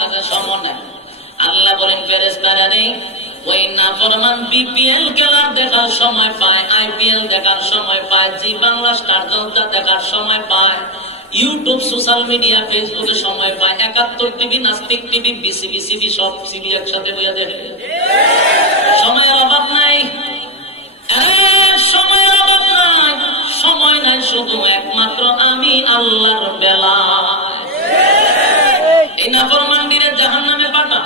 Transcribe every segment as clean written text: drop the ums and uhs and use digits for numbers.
কাছে সময় নাই। আল্লাহ বলেন ফেরেশতারা নেই ওই নাফরমান বিপিএল খেলার দেখার সময় পায়, আইপিএল দেখার সময় পায়, জি বাংলা স্টার জলসা দেখার সময় পায়, ইউটিউব সোশ্যাল মিডিয়া ফেসবুকে সময় পায়, 71 টিভি, নাস্তিক টিভি, বিসিবি সব সিবি একসাথে বইয়া দেখে। সময়ের অভাব নাই, সময়ের অভাব নাই, সময় নাই শুধু একমাত্র আমি আল্লাহর বেলা। এই নাফরমানদের জাহান্নামে পাঠা,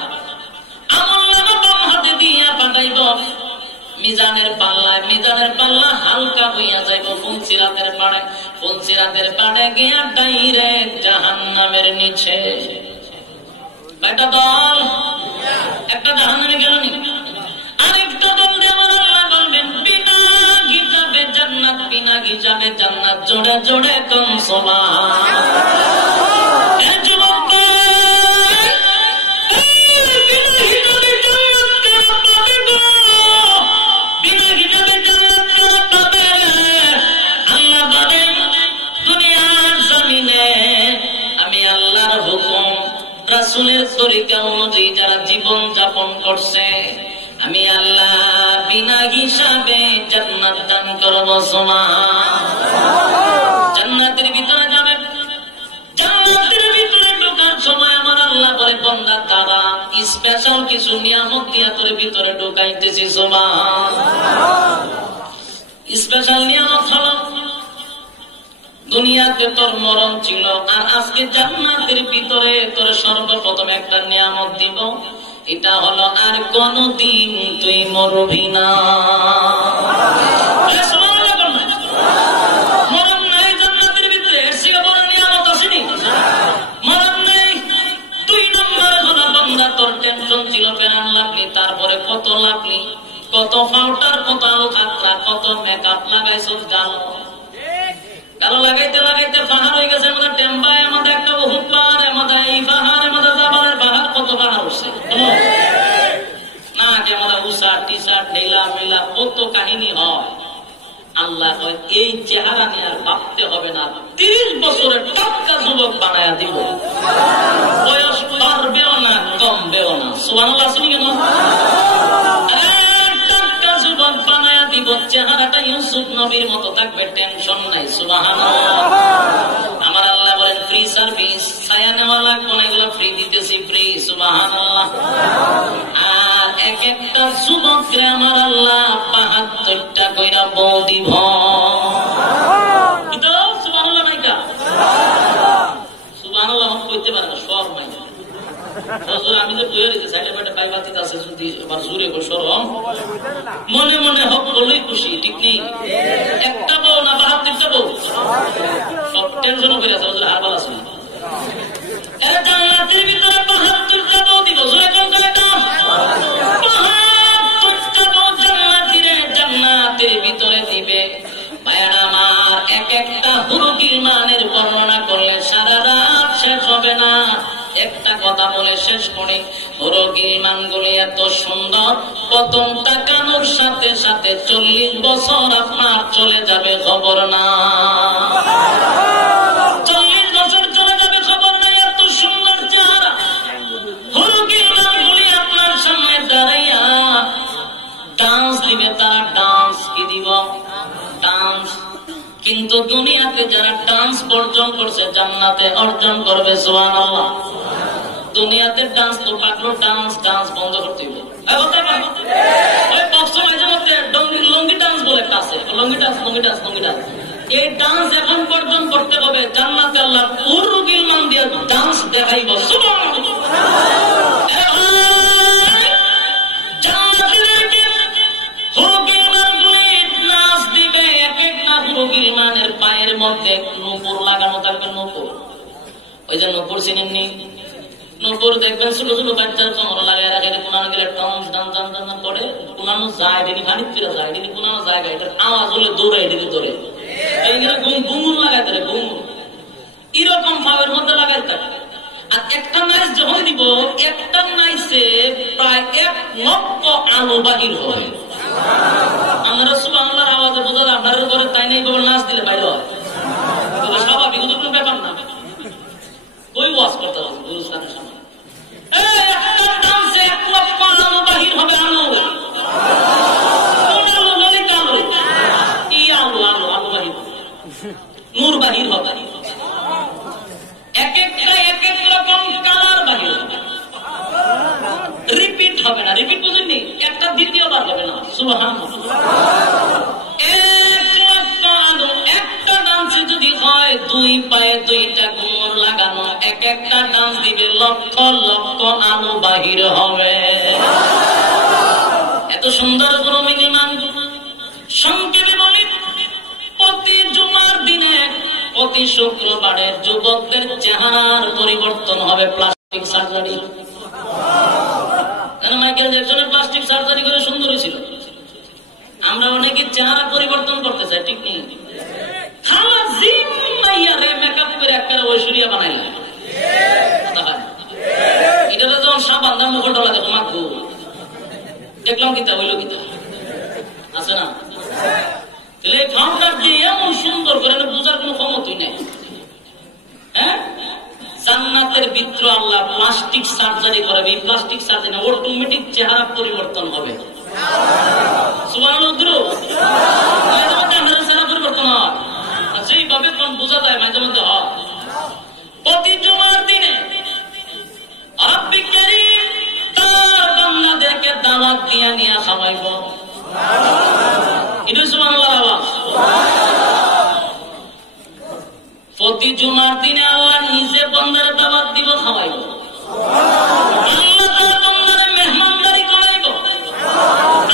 আমলনামা বাম হাতে দিয়া পাঠাইব মিজানের পাল্লা হালকা হইয়া যাইব ফুলসিরাতের পাড়ে গিয়া ডাইরেক্ট জাহান্নামের নিচে। কয়টা দল? একটা জাহান্নামে গেল নি, আরেকটা দল দেওয়ার আল্লাহ বলবেন বিনা গিজাবে জান্নাত, জোড়ে জোড়ে কম সুবহান। রাসূলের তরিকা অনুযায়ী যারা জীবন যাপন করছে আমি আল্লাহ বিনা হিসাবে জান্নাত দান করব। সুবহানাল্লাহ। জান্নাতের ভিতরে যাবে, জান্নাতের ভিতরে ঢোকার সময় আমার আল্লাহ বলে বান্দা তারা স্পেশাল কিছু নিয়ামত দিয়া তোর ভিতরে ঢোকাইতেছি। সুবহানাল্লাহ। স্পেশাল নিয়ামত হলো দুনিয়াতে তোর মরণ ছিল, আর আজকে জান্নাতের ভিতরে তোর সর্বপ্রথম একটা নিয়ামত দিব, এটা হলো আর কোনদিন তুই মরবি না। মরণ নাই জান্নাতের ভিতরে, এর বড় নিয়ামত আসেনি। মরণ নাই। 2 নম্বর হলো বান্দা তোর টেনশন ছিল, ফেরান লাগলি, তারপরে কত লাগলি, কত পাউডার, কত আলকাতরা, কত মেকআপ লাগাইছ, কালো লাগাইতে লাগাইতে পাহাড় হয়ে গেছে আমাদের টেম্পায়, আমাদের একটা বহুত পাহাড়, আমাদের এই পাহাড়, আমাদের জাবালের পাহাড়, কত পাহাড় উঠছে না, আমাদের উষা টি শার্ট ঢেলা মেলা কত কাহিনী হয়। আল্লাহ কয় এই চেহারা নিয়ে আর ভাবতে হবে না, 30 বছরের টাটকা যুবক বানায়া দিব, বয়স বাড়বেও না কমবেও না। সুবহানাল্লাহ। শুনি কেন? বানায়া দিব, চেহারাটা ইউসুফ নবীর মতো থাকবে, টেনশন নাই। সুবহানাল্লাহ। আমার আল্লাহ বলেন ফ্রি সার্ভিস, ছায়া নেওয়া লাগবে না, এগুলো ফ্রি দিতেছি, ফ্রি। সুবহানাল্লাহ। আর এক একটা যুবককে আমার আল্লাহ 72টা কইরা বউ দিব। সুবহানাল্লাহ। নাইকা সুবহানাল্লাহ কইতে পারে না, সব নাই। আমি তো বইয়ে রেখে সাইডে বাইটে পাই বাতিত আছে, যদি আবার জোরে সরম মনে মনে হক বলেই খুশি, ঠিক নেই? একটা বউ না 72টা বউ, সব টেনশন করে আছে, হারবাল আছে। জান্নাতের ভিতরে 72টা বউ দিব, জোরে কোন কয়টা? 72টা বউ জান্নাতের ভিতরে দিবে। ভাইয়ারা আমার, এক একটা হুরুকির মানের বর্ণনা করলে সারা রাত শেষ হবে না। একটা কথা বলে শেষ করি, হুরুকির মানগুলি এত সুন্দর, প্রথম তাকানোর সাথে সাথে 40 বছর আপনার চলে যাবে খবর না। 40 বছর চলে যাবে খবর না, এত সুন্দর চেহারা। হুরুকির মানগুলি আপনার সামনে দাঁড়াইয়া ডান্স দিবে, তারা ডান্স কি দিব? ডান্স। কিন্তু দুনিয়াতে যারা ডান্স অর্জন করছে জান্নাতে অর্জন করবে। সুবহানাল্লাহ। দুনিয়াতে ডান্স তো পাকলো, ডান্স বন্ধ করতে হবে। লঙ্গি ডান্স বলে একটা আছে, লঙ্গি ডান্স। এই ডান্স এখন বর্জন করতে হবে। জান্নাতে আল্লাহ হুরুকিল মান দিয়ে ডান্স দেখাইব। নাচ দিবে, এক একটা হুরুকিল মানের পায়ের মধ্যে নূপুর লাগানো থাকবে। নূপুর, ওই যে নূপুর চিনেননি? নূপুর দেখবেন ছোট ছোট বাচ্চার কোমর লাগাই রাখে, কোনানো গেলে টন টান টান টান করে কোনানো যায়, দিদি খানিক ফিরে যায়, দিদি কোনানো জায়গা, এটার আওয়াজ হলে দৌড়ে, দিদি দৌড়ে, এইগুলো গুঙ্গুন লাগাই ধরে, গুঙ্গুন এরকম ভাবের মধ্যে লাগাই থাকে। আর একটা নাইস যখন দিব, একটা নাইসে প্রায় 1 লক্ষ আলো বাহির হয়। আমরা সুবহানাল্লাহর আওয়াজে বোঝা যায় আপনার ঘরে তাই নেই, নাচ দিলে বাইরে হয়, স্বাভাবিক, কোনো ব্যাপার না। ওই ওয়াজ করতে হবে গুরুস্থানের সামনে, সুবহানাল্লাহ। 1 লক্ষ আলু একটা ডান্সে যদি হয়, 2 পায়ে 2টা ঘুমর লাগানো, একটা ডান্স দিবে লক্ষ লক্ষ আলু বাহির হবে। এত সুন্দর কোন মিলমান। সংক্ষেপে বলি, প্রতি জুমার দিনে প্রতি শুক্রবারে যুবকদের চেহারার পরিবর্তন হবে প্লাস্টিক সার্জারি। মাইকেল জ্যাকসনের প্লাস্টিক সার্জারি করে সুন্দর হয়েছিল। আমরা অনেকে চেহারা পরিবর্তন করতে চাই, ঠিক নেই? মেকআপ করে একটা ঐশ্বরিয়া বানাইলাম, এটা যখন সাবান দাম মুখে ডলা দেখো মাখবো, দেখলাম কিতা হইল কিতা আছে না? ফাউন্ডার দিয়ে এমন সুন্দর করে বোঝার কোন ক্ষমতাই নাই। হ্যাঁ, জান্নাতের ভিতরে আল্লাহ প্লাস্টিক সার্জারি করবে। এই প্লাস্টিক সার্জারি অটোমেটিক চেহারা পরিবর্তন হবে। সুবহানাল্লাহ। চেহারা পরিবর্তন হয় যেভাবে বোঝা যায় মাঝে মধ্যে হয়। প্রতি জুমার দিনে রব্বুল কারীম তার বান্দাদেরকে দাওয়াত দিয়া নিয়া খাওয়াইব। এটা সুবহানাল্লাহ আওয়াজ। প্রতি জুমার দিনে আল্লাহ নিজে বান্দার দাওয়াত দিব, খাওয়াইব। আল্লাহ তার বান্দারে মেহমানদারি করাইব।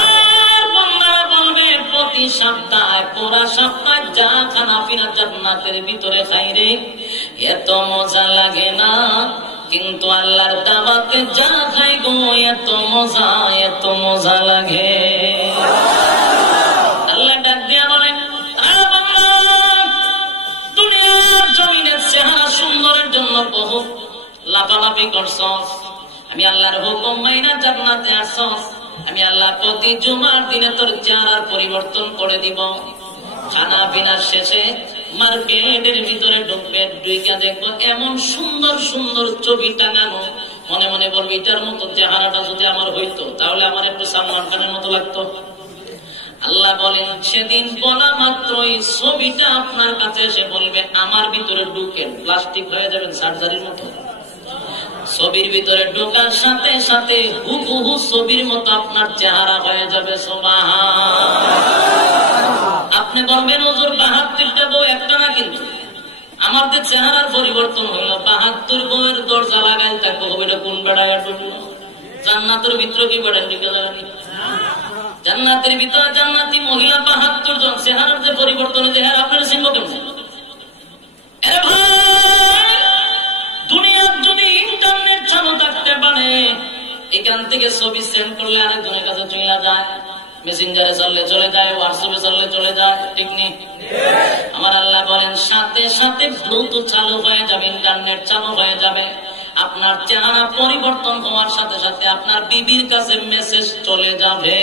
আর বান্দারা বলবে প্রতি সপ্তাহে পুরা সপ্তাহ যা খানা পিনা জান্নাতের ভিতরে খাই রে, এত মজা লাগে না, কিন্তু আল্লাহর দাওয়াতে যা খাই গো এত মজা লাগে। আল্লাহ ডাক দিয়া বলেন, দুনিয়ার জমিনের চেহারা সুন্দরের জন্য বহু লাফালাফি করছস, আমি আল্লাহর হুকুম মাইনা জান্নাতে আসছস, আমি আল্লাহ প্রতি জুমার দিনে তোর চেহারার পরিবর্তন করে দিব। খানা পিনার শেষে মার্কেটের ভিতরে ঢুকবে, ঢুইকা দেখবো এমন সুন্দর সুন্দর ছবি টাঙানো, মনে মনে বলবো এটার মতো চেহারাটা যদি আমার হইতো তাহলে আমার একটু সালমান খানের মতো লাগতো। আল্লাহ বলেন, সেদিন বলা মাত্রই ছবিটা আপনার কাছে এসে বলবে আমার ভিতরে ঢুকেন, প্লাস্টিক হয়ে যাবেন সার্জারির মতো। ছবির ভিতরে ঢোকার সাথে সাথে হুবহু ছবির মতো আপনার চেহারা হয়ে যাবে। আপনি বলবেন হুজুর 72টা বউ একটা না, কিন্তু আমার যে চেহারার পরিবর্তন হইল 72 বউয়ের দরজা লাগাই থাকবো, এটা কোন বেড়ায় ঢুকলো? জান্নাতের ভিতরে কি বেড়ায় ঢুকে যাবে? জান্নাতের ভিতরে জান্নাতি মহিলা 72 জন, চেহারার যে পরিবর্তন হয়েছে হ্যাঁ আপনার চিনব কেমন? দুনিয়ার যদি ইন্টারনেট চালু থাকতে পারে, এখান থেকে ছবি সেন্ড করলে আরেকজনের কাছে চলে যায়, মেসেঞ্জারে চললে চলে যায়, হোয়াটসঅ্যাপে চললে চলে যায়, ঠিক নেই? আমার আল্লাহ বলেন সাথে সাথে ব্লুটুথ চালু হয়ে যাবে, ইন্টারনেট চালু হয়ে যাবে। আপনার চেহারা পরিবর্তন হওয়ার সাথে সাথে আপনার বিবির কাছে মেসেজ চলে যাবে,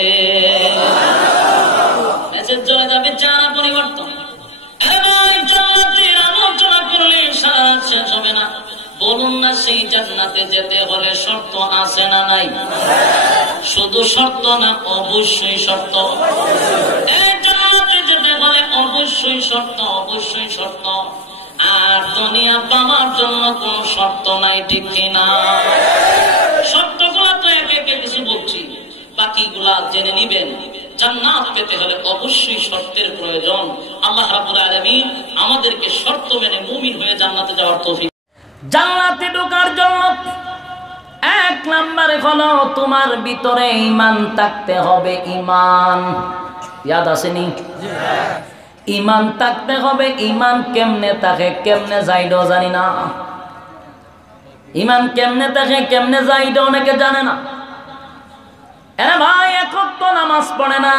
মেসেজ চলে যাবে, চেহারা পরিবর্তন। আলোচনা করলে সারা শেষ হবে না। বলুন না, সেই জান্নাতে যেতে হলে শর্ত আছে না নাই? শুধু শর্ত না, অবশ্যই শর্ত। এই জান্নাতে যেতে হলে অবশ্যই শর্ত, অবশ্যই শর্ত। আর দুনিয়া পাওয়ার জন্য কোন শর্ত নাই, ঠিক কিনা? শর্তগুলা তো একে একে কিছু বলছি, বাকিগুলা জেনে নিবেন। জান্নাত পেতে হলে অবশ্যই শর্তের প্রয়োজন। আল্লাহ রাব্বুল আলামিন আমাদেরকে শর্ত মেনে মুমিন হয়ে জান্নাতে যাওয়ার তৌফিক। জান্নাতে ঢোকার জন্য 1 নম্বরে হলো তোমার ভিতরে ঈমান থাকতে হবে। ঈমান ইয়াদ আসেনি? ঈমান থাকতে হবে। ঈমান কেমনে থাকে, কেমনে যাইডো জানি না। ঈমান কেমনে থাকে, কেমনে যাইডো অনেকে জানে না। এরে ভাই, এক ওয়াক্ত নামাজ পড়ে না,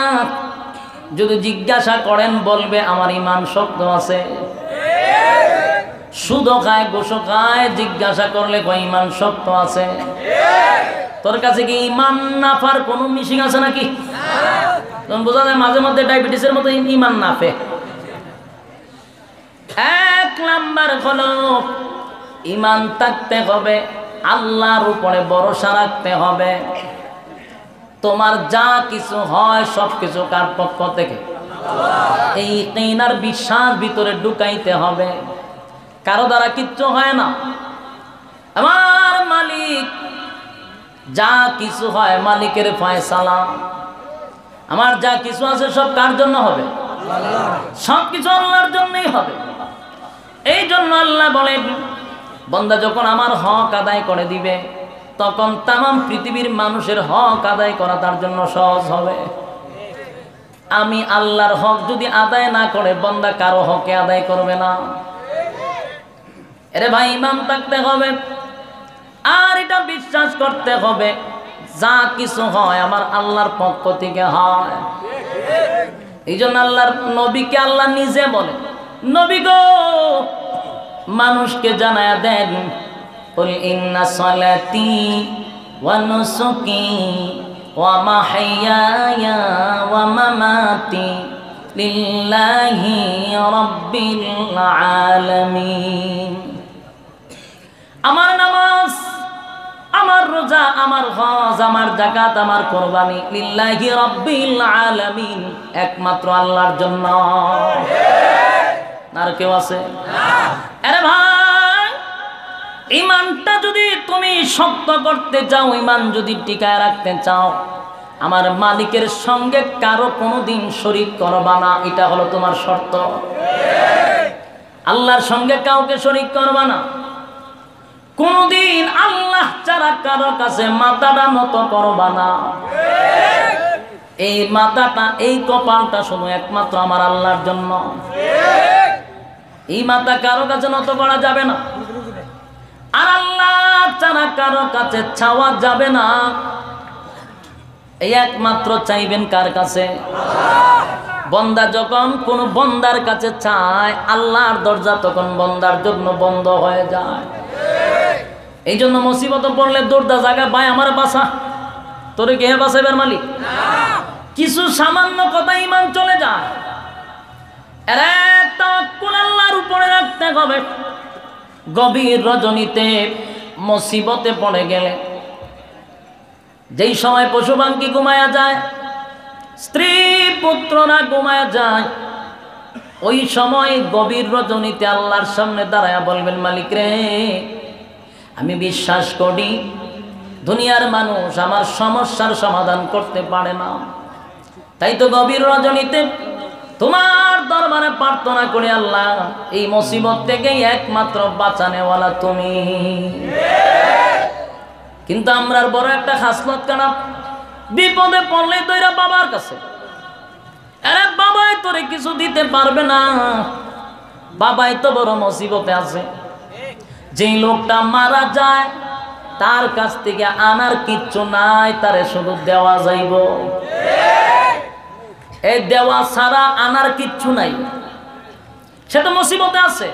যদি জিজ্ঞাসা করেন বলবে আমার ঈমান শক্ত আছে। সুদ খায়, ঘুষ খায়, জিজ্ঞাসা করলে কয় ঈমান শক্ত আছে। তোর কাছে কি ঈমান নাফার কোন মিশিং আছে নাকি? তখন বোঝা যায় মাঝে মধ্যে ডায়াবেটিসের মতো ঈমান নাফে। 1 নাম্বার হলো ঈমান থাকতে হবে, আল্লাহর উপরে ভরসা রাখতে হবে। তোমার যা কিছু হয় সবকিছু কার পক্ষ থেকে? এই ঈমানের বিশ্বাস ভিতরে ঢুকাইতে হবে। কারো দ্বারা কিচ্ছু হয় না। আমার মালিক, যা কিছু হয় মালিকের ফয়সালা। আমার যা কিছু আছে সব কার জন্য হবে? সব কিছু আল্লাহর জন্যই হবে। এই জন্য আল্লাহ বলেন, বান্দা যখন আমার হক আদায় করে দিবে তখন তামাম পৃথিবীর মানুষের হক আদায় করা তার জন্য সহজ হবে। আমি আল্লাহর হক যদি আদায় না করে বান্দা কারো হকে আদায় করবে না। আরে ভাই, ঈমান থাকতে হবে আর এটা বিশ্বাস করতে হবে যা কিছু হয় আমার আল্লাহর পক্ষ থেকে হয়। এই জন্য আল্লাহর নবীকে আল্লাহ নিজে বলে, নবী গো মানুষকে জানায়া দেন, কুল ইন্না সালাতি ওয়া নুসুকি ওয়া মাহইয়ায়া ওয়া মামাতি লিল্লাহি রাব্বিল আলামিন। আমার নামাজ, আমার রোজা, আমার হজ, আমার যাকাত, আমার কুরবানি লিল্লাহি রাব্বিল আলামিন, একমাত্র আল্লাহর জন্য। আর কেউ আছে? আরে ভাই, ঈমানটা যদি তুমি শক্ত করতে চাও, ঈমান যদি টিকায় রাখতে চাও, আমার মালিকের সঙ্গে কারো কোনোদিন শরীক করবা না, এটা হলো তোমার শর্ত। আল্লাহর সঙ্গে কাউকে শরীক করবা না, কোনদিন আল্লাহ ছাড়া কারো কাছে মাথাটা নত করবা না। এই মাথাটা, এই কপালটা শুধু একমাত্র আমার আল্লাহর জন্য। এই মাথা কারো কাছে নত করা যাবে না, আর আল্লাহ ছাড়া কারো কাছে চাওয়া যাবে না। এই একমাত্র চাইবেন কার কাছে? বন্দা যখন কোন বন্দার কাছে চায়, আল্লাহর দরজা তখন বন্দার জন্য বন্ধ হয়ে যায়। এই জন্য মুসিবত পড়লে দৌড়দা জায়গা, ভাই আমার বাসা, তোরে কে বাঁচাইবার মালিক? কিছু সামান্য কথা ঈমান চলে যায়। আরে তাওয়াক্কুল আল্লাহর উপরে রাখতে হবে। গভীর রজনীতে মুসিবতে পড়ে গেলে, যেই সময় পশু পাখি ঘুমায়া যায়, স্ত্রী পুত্ররা ঘুমায়া যায়, ওই সময় গভীর রজনীতে আল্লাহর সামনে দাঁড়ায়া বলবেন, মালিক রে, আমি বিশ্বাস করি দুনিয়ার মানুষ আমার সমস্যার সমাধান করতে পারে না, তাই তো গভীর রজনীতে তোমার দরবারে প্রার্থনা করি, আল্লাহ এই মুসিবত থেকে একমাত্র বাঁচানেওয়ালা তুমি। কিন্তু আমরার বড় একটা খাসলত কেনা, বিপদে পড়লে তো এরা বাবার কাছে। আরে বাবাই তোরে কিছু দিতে পারবে না, বাবাই তো বড় মুসিবতে আছে। যেই লোকটা মারা যায় তার কাছ থেকে আনার কিচ্ছু নাই, তারে শুধু দেওয়া যাইব। এই দেওয়া ছাড়া আনার কিচ্ছু নাই, সে তো মুসিবতে আছে।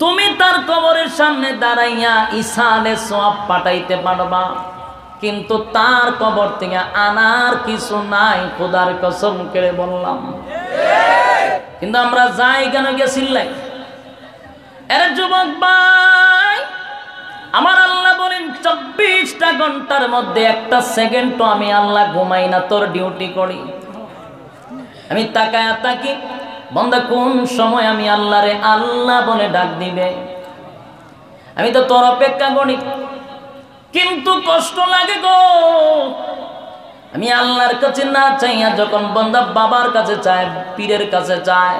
তুমি তার কবরের সামনে দাঁড়াইয়া ইসালে সওয়াব পাঠাইতে পারবা, কিন্তু তার কবর থেকে আনার কিছু নাই, খোদার কসম করে বললাম। কিন্তু আমরা যাই কেন গেছিলাই? এর যুবক ভাই, আমার আল্লাহ বলেন 24টা ঘন্টার মধ্যে একটা সেকেন্ডও আমি আল্লাহ ঘুমাই না, তোর ডিউটি করি। আমি তাকায়া তাকি, বান্দা কোন সময় আমি আল্লাহরে আল্লাহ বলে ডাক দিবে, আমি তো তোর অপেক্ষা করি। কিন্তু কষ্ট লাগে গো, আমি আল্লাহর কাছে না চাইয়া যখন বান্দা বাবার কাছে চায়, পীরের কাছে চায়,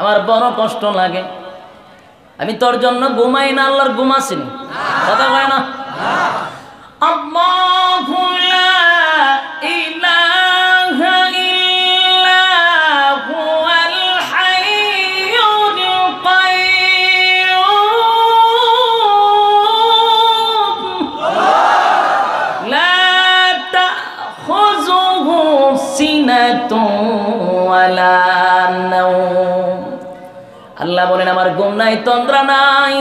আমার বড় কষ্ট লাগে। আমি তোর জন্য ঘুমাই না, আল্লাহর ঘুমাসিনি, কথা হয় না। আল্লাহু লা ইলাহা ইল্লা হুয়াল হাইয়ুল কাইয়্যুম লা তাখুযুহু সিনাতুন ওয়ালা নাওম। আল্লাহ বলেন আমার ঘুম নাই, তন্দ্রা নাই,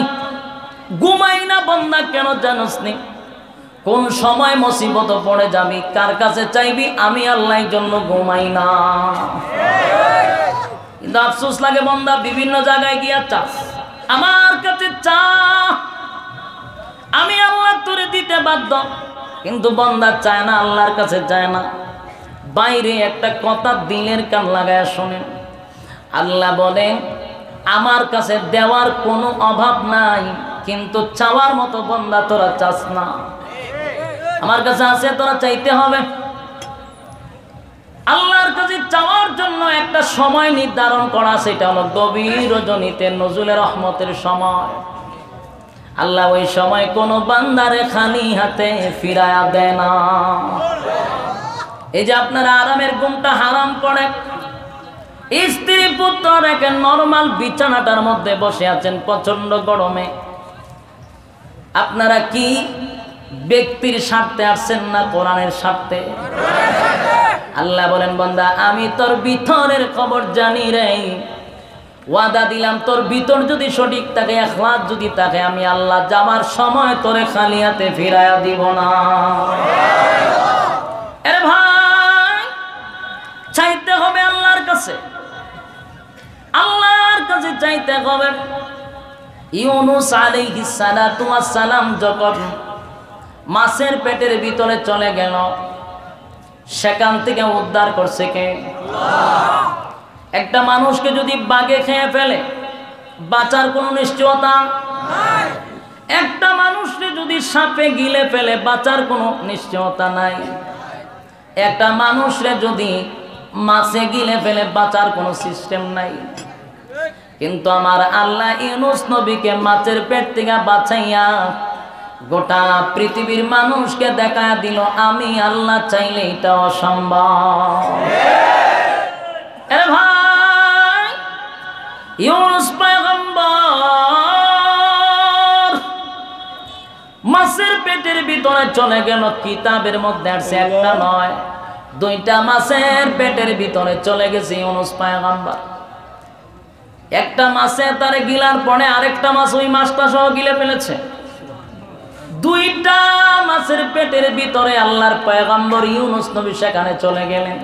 ঘুমাই না। বান্দা কেন জানোস নি? কোন সময় মুসিবত পড়ে যাবি, কার কাছে চাইবি, আমি আল্লাহর জন্য ঘুমাই না। কিন্তু আফসোস লাগে, বান্দা বিভিন্ন জায়গায় গিয়া চাস, আমার কাছে চা, আমি আল্লাহ তোরে দিতে বাধ্য, কিন্তু বান্দা চায় না, আল্লাহর কাছে চায় না। বাইরে একটা কথা দিলের কান লাগায় শোনেন, আল্লাহ বলেন আমার কাছে দেওয়ার কোনো অভাব নাই, কিন্তু চাওয়ার মতো বান্দা তোরা চাস না। আমার কাছে আছে, তোরা চাইতে হবে। আল্লাহর কাছে চাওয়ার জন্য একটা সময় নির্ধারণ করা, সেটা হলো গভীর রজনীতে নজুলে রহমতের সময়। আল্লাহ ওই সময় কোনো বান্দারে খালি হাতে ফিরায়া দেয় না। এই যে আপনারা আরামের ঘুমটা হারাম করে, স্ত্রী পুত্র রেখে নরমাল বিছানাটার মধ্যে বসে আছেন প্রচন্ড গরমে, আপনারা কি ব্যক্তির স্বার্থে আসছেন না কোরআনের স্বার্থে? আল্লাহ বলেন, বান্দা আমি তোর ভিতরের খবর জানি রে, ওয়াদা দিলাম তোর ভিতর যদি সঠিক থাকে, ইখলাস যদি থাকে, আমি আল্লাহ যাবার সময় তোরে খালি হাতে ফিরায়া দিব না। আরে ভাই, চাইতে হবে আল্লাহর কাছে, আল্লাহর কাছে চাইতে হবে। ইউনুস আলাইহিস সালাতু ওয়াস সালাম যখন মাছের পেটের ভিতরে চলে গেল, সেখান থেকে উদ্ধার করছে কে? একটা মানুষকে যদি বাঘে খেয়ে ফেলে বাঁচার কোনো নিশ্চয়তা নাই। একটা মানুষকে যদি সাপে গিলে ফেলে বাঁচার কোনো নিশ্চয়তা নাই। একটা মানুষরে যদি মাছে গিলে ফেলে বাঁচার কোনো সিস্টেম নাই। কিন্তু আমার আল্লাহ ইউনুস নবীকে মাছের পেট থেকে বাঁচাইয়া গোটা পৃথিবীর মানুষকে দেখা দিল, আমি আল্লাহ চাইলে এটা অসম্ভব। আরে ভাই, ইউনুস পয়গম্বর মাছের পেটের ভিতরে চলে গেল। কিতাবের মধ্যে আছে একটা নয় দুইটা মাছের পেটের ভিতরে চলে গেছে ইউনুস পয়গম্বর। একটা মাছে তারে গিলার পরে আরেকটা মাছ ওই মাছটা সহ গিলে ফেলেছে। দুইটা মাছের পেটের ভিতরে আল্লাহর পয়গম্বর ইউনুস নবী সেখানে চলে গেলেন।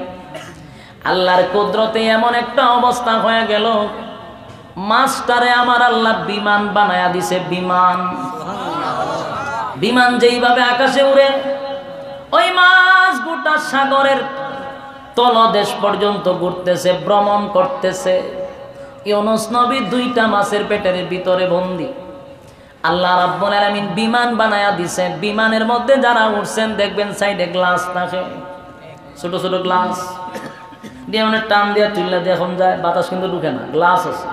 আল্লাহর কুদরতে এমন একটা অবস্থা হয়ে গেল, মাছটারে আমার আল্লাহ বিমান বানায়া দিছে। বিমান যেইভাবে আকাশে উড়ে, ওই মাছ গোটা সাগরের তলদেশ পর্যন্ত ঘুরতেছে, ভ্রমণ করতেছে। ইউনুস নবী দুইটা মাছের পেটের ভিতরে বন্দী। আল্লাহ রাব্বুল আলামিন বিমান বানায়া দিছে। বিমানের মধ্যে যারা উঠছেন দেখবেন সাইডে গ্লাস থাকে, ছোট ছোট গ্লাস দিয়ে অনেক টান দিয়ে তুললে দেখুন যায়, বাতাস কিন্তু ঢুকে না, গ্লাস আছে।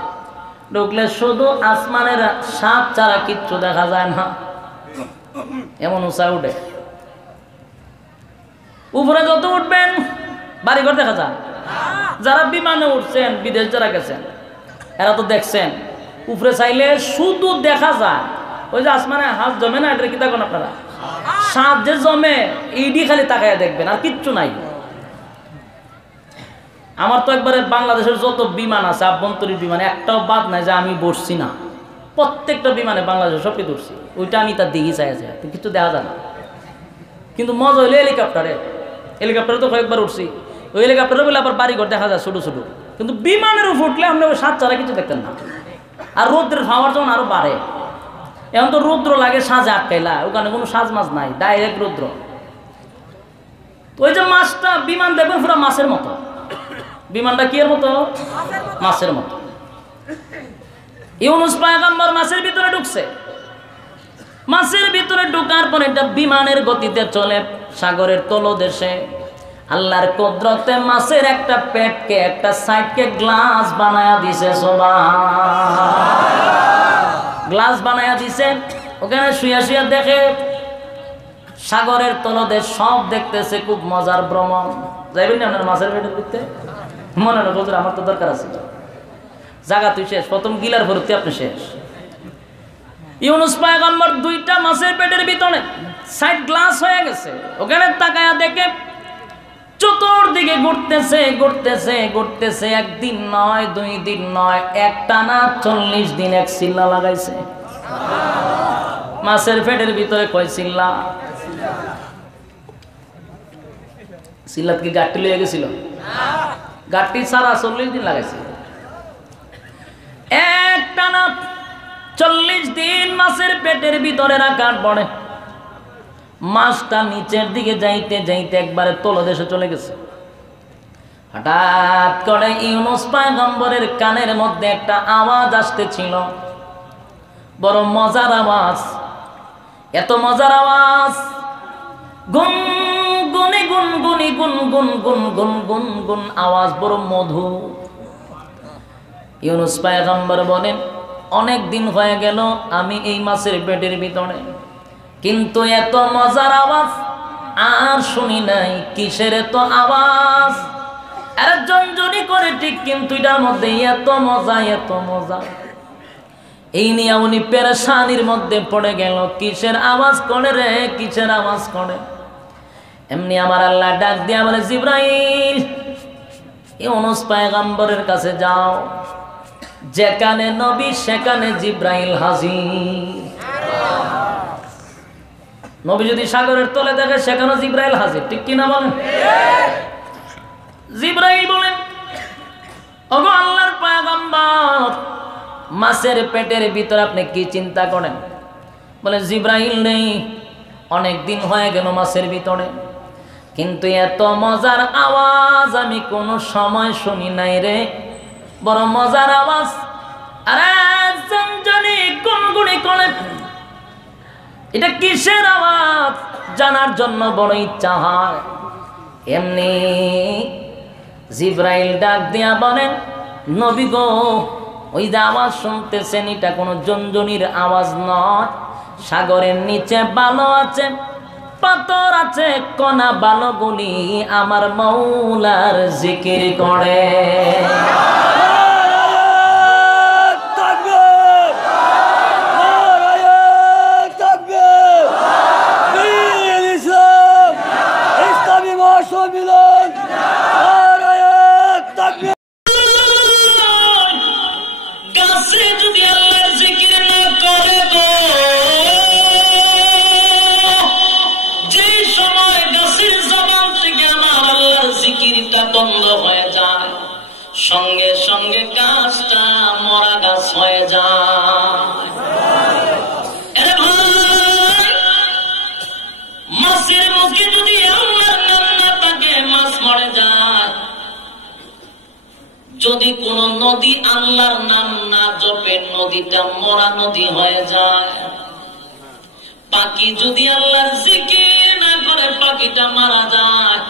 ঢুকলে শুধু আসমানের সাপ ছাড়া কিচ্ছু দেখা যায় না, এমন উঁচা উঠে। উপরে যত উঠবেন বাড়িঘর দেখা যায়। যারা বিমানে উঠছেন, বিদেশ যারা গেছেন, এরা তো দেখছেন উপরে চাইলে শুধু দেখা যায় ওই যে আসমানে হাত জমে না, এটা কি দেখুন আপনারা, সাপ যে জমে ইডি খালি তাকায় দেখবেন, আর কিচ্ছু নাই। আমার তো একবারে বাংলাদেশের যত বিমান আছে আভ্যন্তরীণ বিমান একটাও বাদ নাই যে আমি বসছি না। প্রত্যেকটা বিমানে বাংলাদেশে সব কিছু উঠছি, ওইটা আমি তার দিঘি চাই আছে, কিছু দেখা যায় না। কিন্তু মজা হইলে হেলিকপ্টারে তো কয়েকবার উঠছি, ওই হেলিকপ্টারে বলে আবার বাড়িঘর দেখা যায় ছোটো ছোটো। কিন্তু বিমানের উপর উঠলে আপনি ওই সাত ছাড়া কিছু দেখতেন না। আর রৌদ্রের খাওয়ার যখন আরো বাড়ে, এখন তো রৌদ্র লাগে সাজে আটকাইলা, ওখানে কোনো সাজ মাছ নাই, ডাইরেক্ট রৌদ্র। তো ওই যে মাছটা বিমান দেখবেন পুরো মাছের মতো। বিমানটা কি এর মতো? মাছের মতো। ইউনুস পয়গম্বর মাছের ভিতরে ঢুকছে। মাছের ভিতরে ঢোকার পর এটা বিমানের গতিতে চলে সাগরের তলদেশে। আল্লাহর কুদরতে মাছের একটা পেটকে, একটা সাইডকে গ্লাস বানায়া দিছে। সুবহানাল্লাহ, গ্লাস বানায়া দিছে। ওখানে শুয়া শুয়া দেখে সাগরের তলদেশ সব দেখতেছে। খুব মজার ভ্রমণ। যাইবেন না আপনার মাছের পেটে দেখতে? মনে না হুজুর, আমার তো দরকার আছে। জায়গা তুই শেষ, প্রথম গিলার ভর্তি আপনি শেষ। ইউনুস পয়গম্বর দুইটা মাছের পেটের ভিতরে সাইড গ্লাস হয়ে গেছে। ওখানে তাকায়া দেখে চতুর্দিকে ঘুরতেছে ঘুরতেছে ঘুরতেছে। একদিন নয়, 2 দিন নয়, একটানা 40 দিন এক চিল্লা লাগাইছে। মাছের পেটের ভিতরে কয় চিল্লা? চিল্লাত কি গাঁটটি লয়ে গেছিল? গাঁটটি সারা 40 দিন লাগাইছে। একটানা 40 দিন মাছের পেটের ভিতরে রাখার পরে মাছটা নিচের দিকে যাইতে যাইতে একবারে তলদেশে চলে গেছে। হঠাৎ করে ইউনুস পয়গম্বরের কানের মধ্যে একটা আওয়াজ আসতেছিল, বড় মজার আওয়াজ। এত মজার আওয়াজ, গুনগুনে গুনগুনি গুনগুন গুনগুন গুনগুন আওয়াজ বড় মধু। ইউনূস পয়গম্বর বলেন, অনেক দিন হয়ে গেল আমি এই মাছের পেটের ভিতরে, কিন্তু এত মজার আওয়াজ আর শুনি নাই। কিসের এত আওয়াজ? আরে জনজনি করে ঠিক, কিন্তু এটার মধ্যে এত মজা, এত মজা। এই নিয়ে উনি পেরেশানির মধ্যে পড়ে গেল, কিসের আওয়াজ করে রে, কিসের আওয়াজ করে। এমনি আমার আল্লাহ ডাক দিয়া বলে, জিবরাইল ইউনূস পয়গম্বরের কাছে যাও, যেখানে নবী সেখানে জিবরাইল হাজির। নবী যদি সাগরের তলে দেখে সেখানে জিবরাইল হাজির, ঠিক কিনা বলেন? জিবরাইল বলেন, ওগো আল্লাহর পয়গম্বর, মাছের পেটের ভিতরে আপনি কি চিন্তা করেন? বলে, জিবরাইল নেই, অনেক দিন হয়ে গেল মাছের ভিতরে, কিন্তু এত মজার আওয়াজ আমি কোনো সময় শুনি নাই রে, বড় মজার আওয়াজ। আরে জনজনি গুনগুনি করে, এটা কিসের আওয়াজ জানার জন্য বড় ইচ্ছা হয়। এমনি জিবরাইল ডাক দিয়া বলেন, নবী গো, ওই যে আওয়াজ শুনতেছেন এটা কোনো জনজনির আওয়াজ নয়। সাগরের নিচে বালু আছে, পাথর আছে, কণা বালুগুলি আমার মৌলার জিকির করে। বন্ধ হয়ে যায়, সঙ্গে সঙ্গে গাছটা মরা গাছ হয়ে যায়। মাছের মুখে যদি আল্লাহর নাম না থাকে, মাছ মরে যায়। যদি কোন নদী আল্লাহর নাম না জপে, নদীটা মরা নদী হয়ে যায়। পাখি যদি আল্লাহর জিকির না করে, পাখিটা মারা যায়।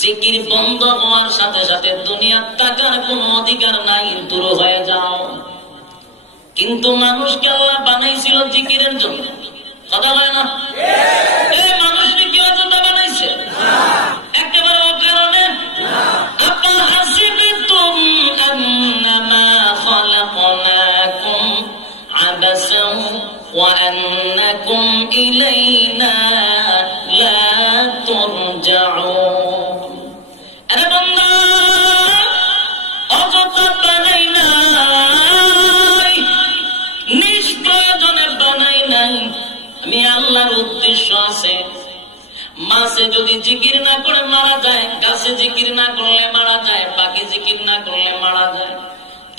জিকির বন্ধ হওয়ার সাথে সাথে দুনিয়ার টাকার কোন অধিকার নাই, দূর হয়ে যাও। কিন্তু মানুষকে আল্লাহ বানাইছিল জিকিরের জন্য, কথা হয় না? এই মানুষকে কি জন্য বানাইছে? একেবারে অকারণে। আফাহাসিবতুম আন্নামা খালাকনাকুম আবাসান ওয়া আন্নাকুম ইলাইনা লা তুরজাউন। আমি আল্লাহর উদ্দেশ্য আছে। মাছে যদি জিকির না করে মারা যায়, গাছে জিকির না করলে মারা যায়, পাখি জিকির না করলে মারা যায়।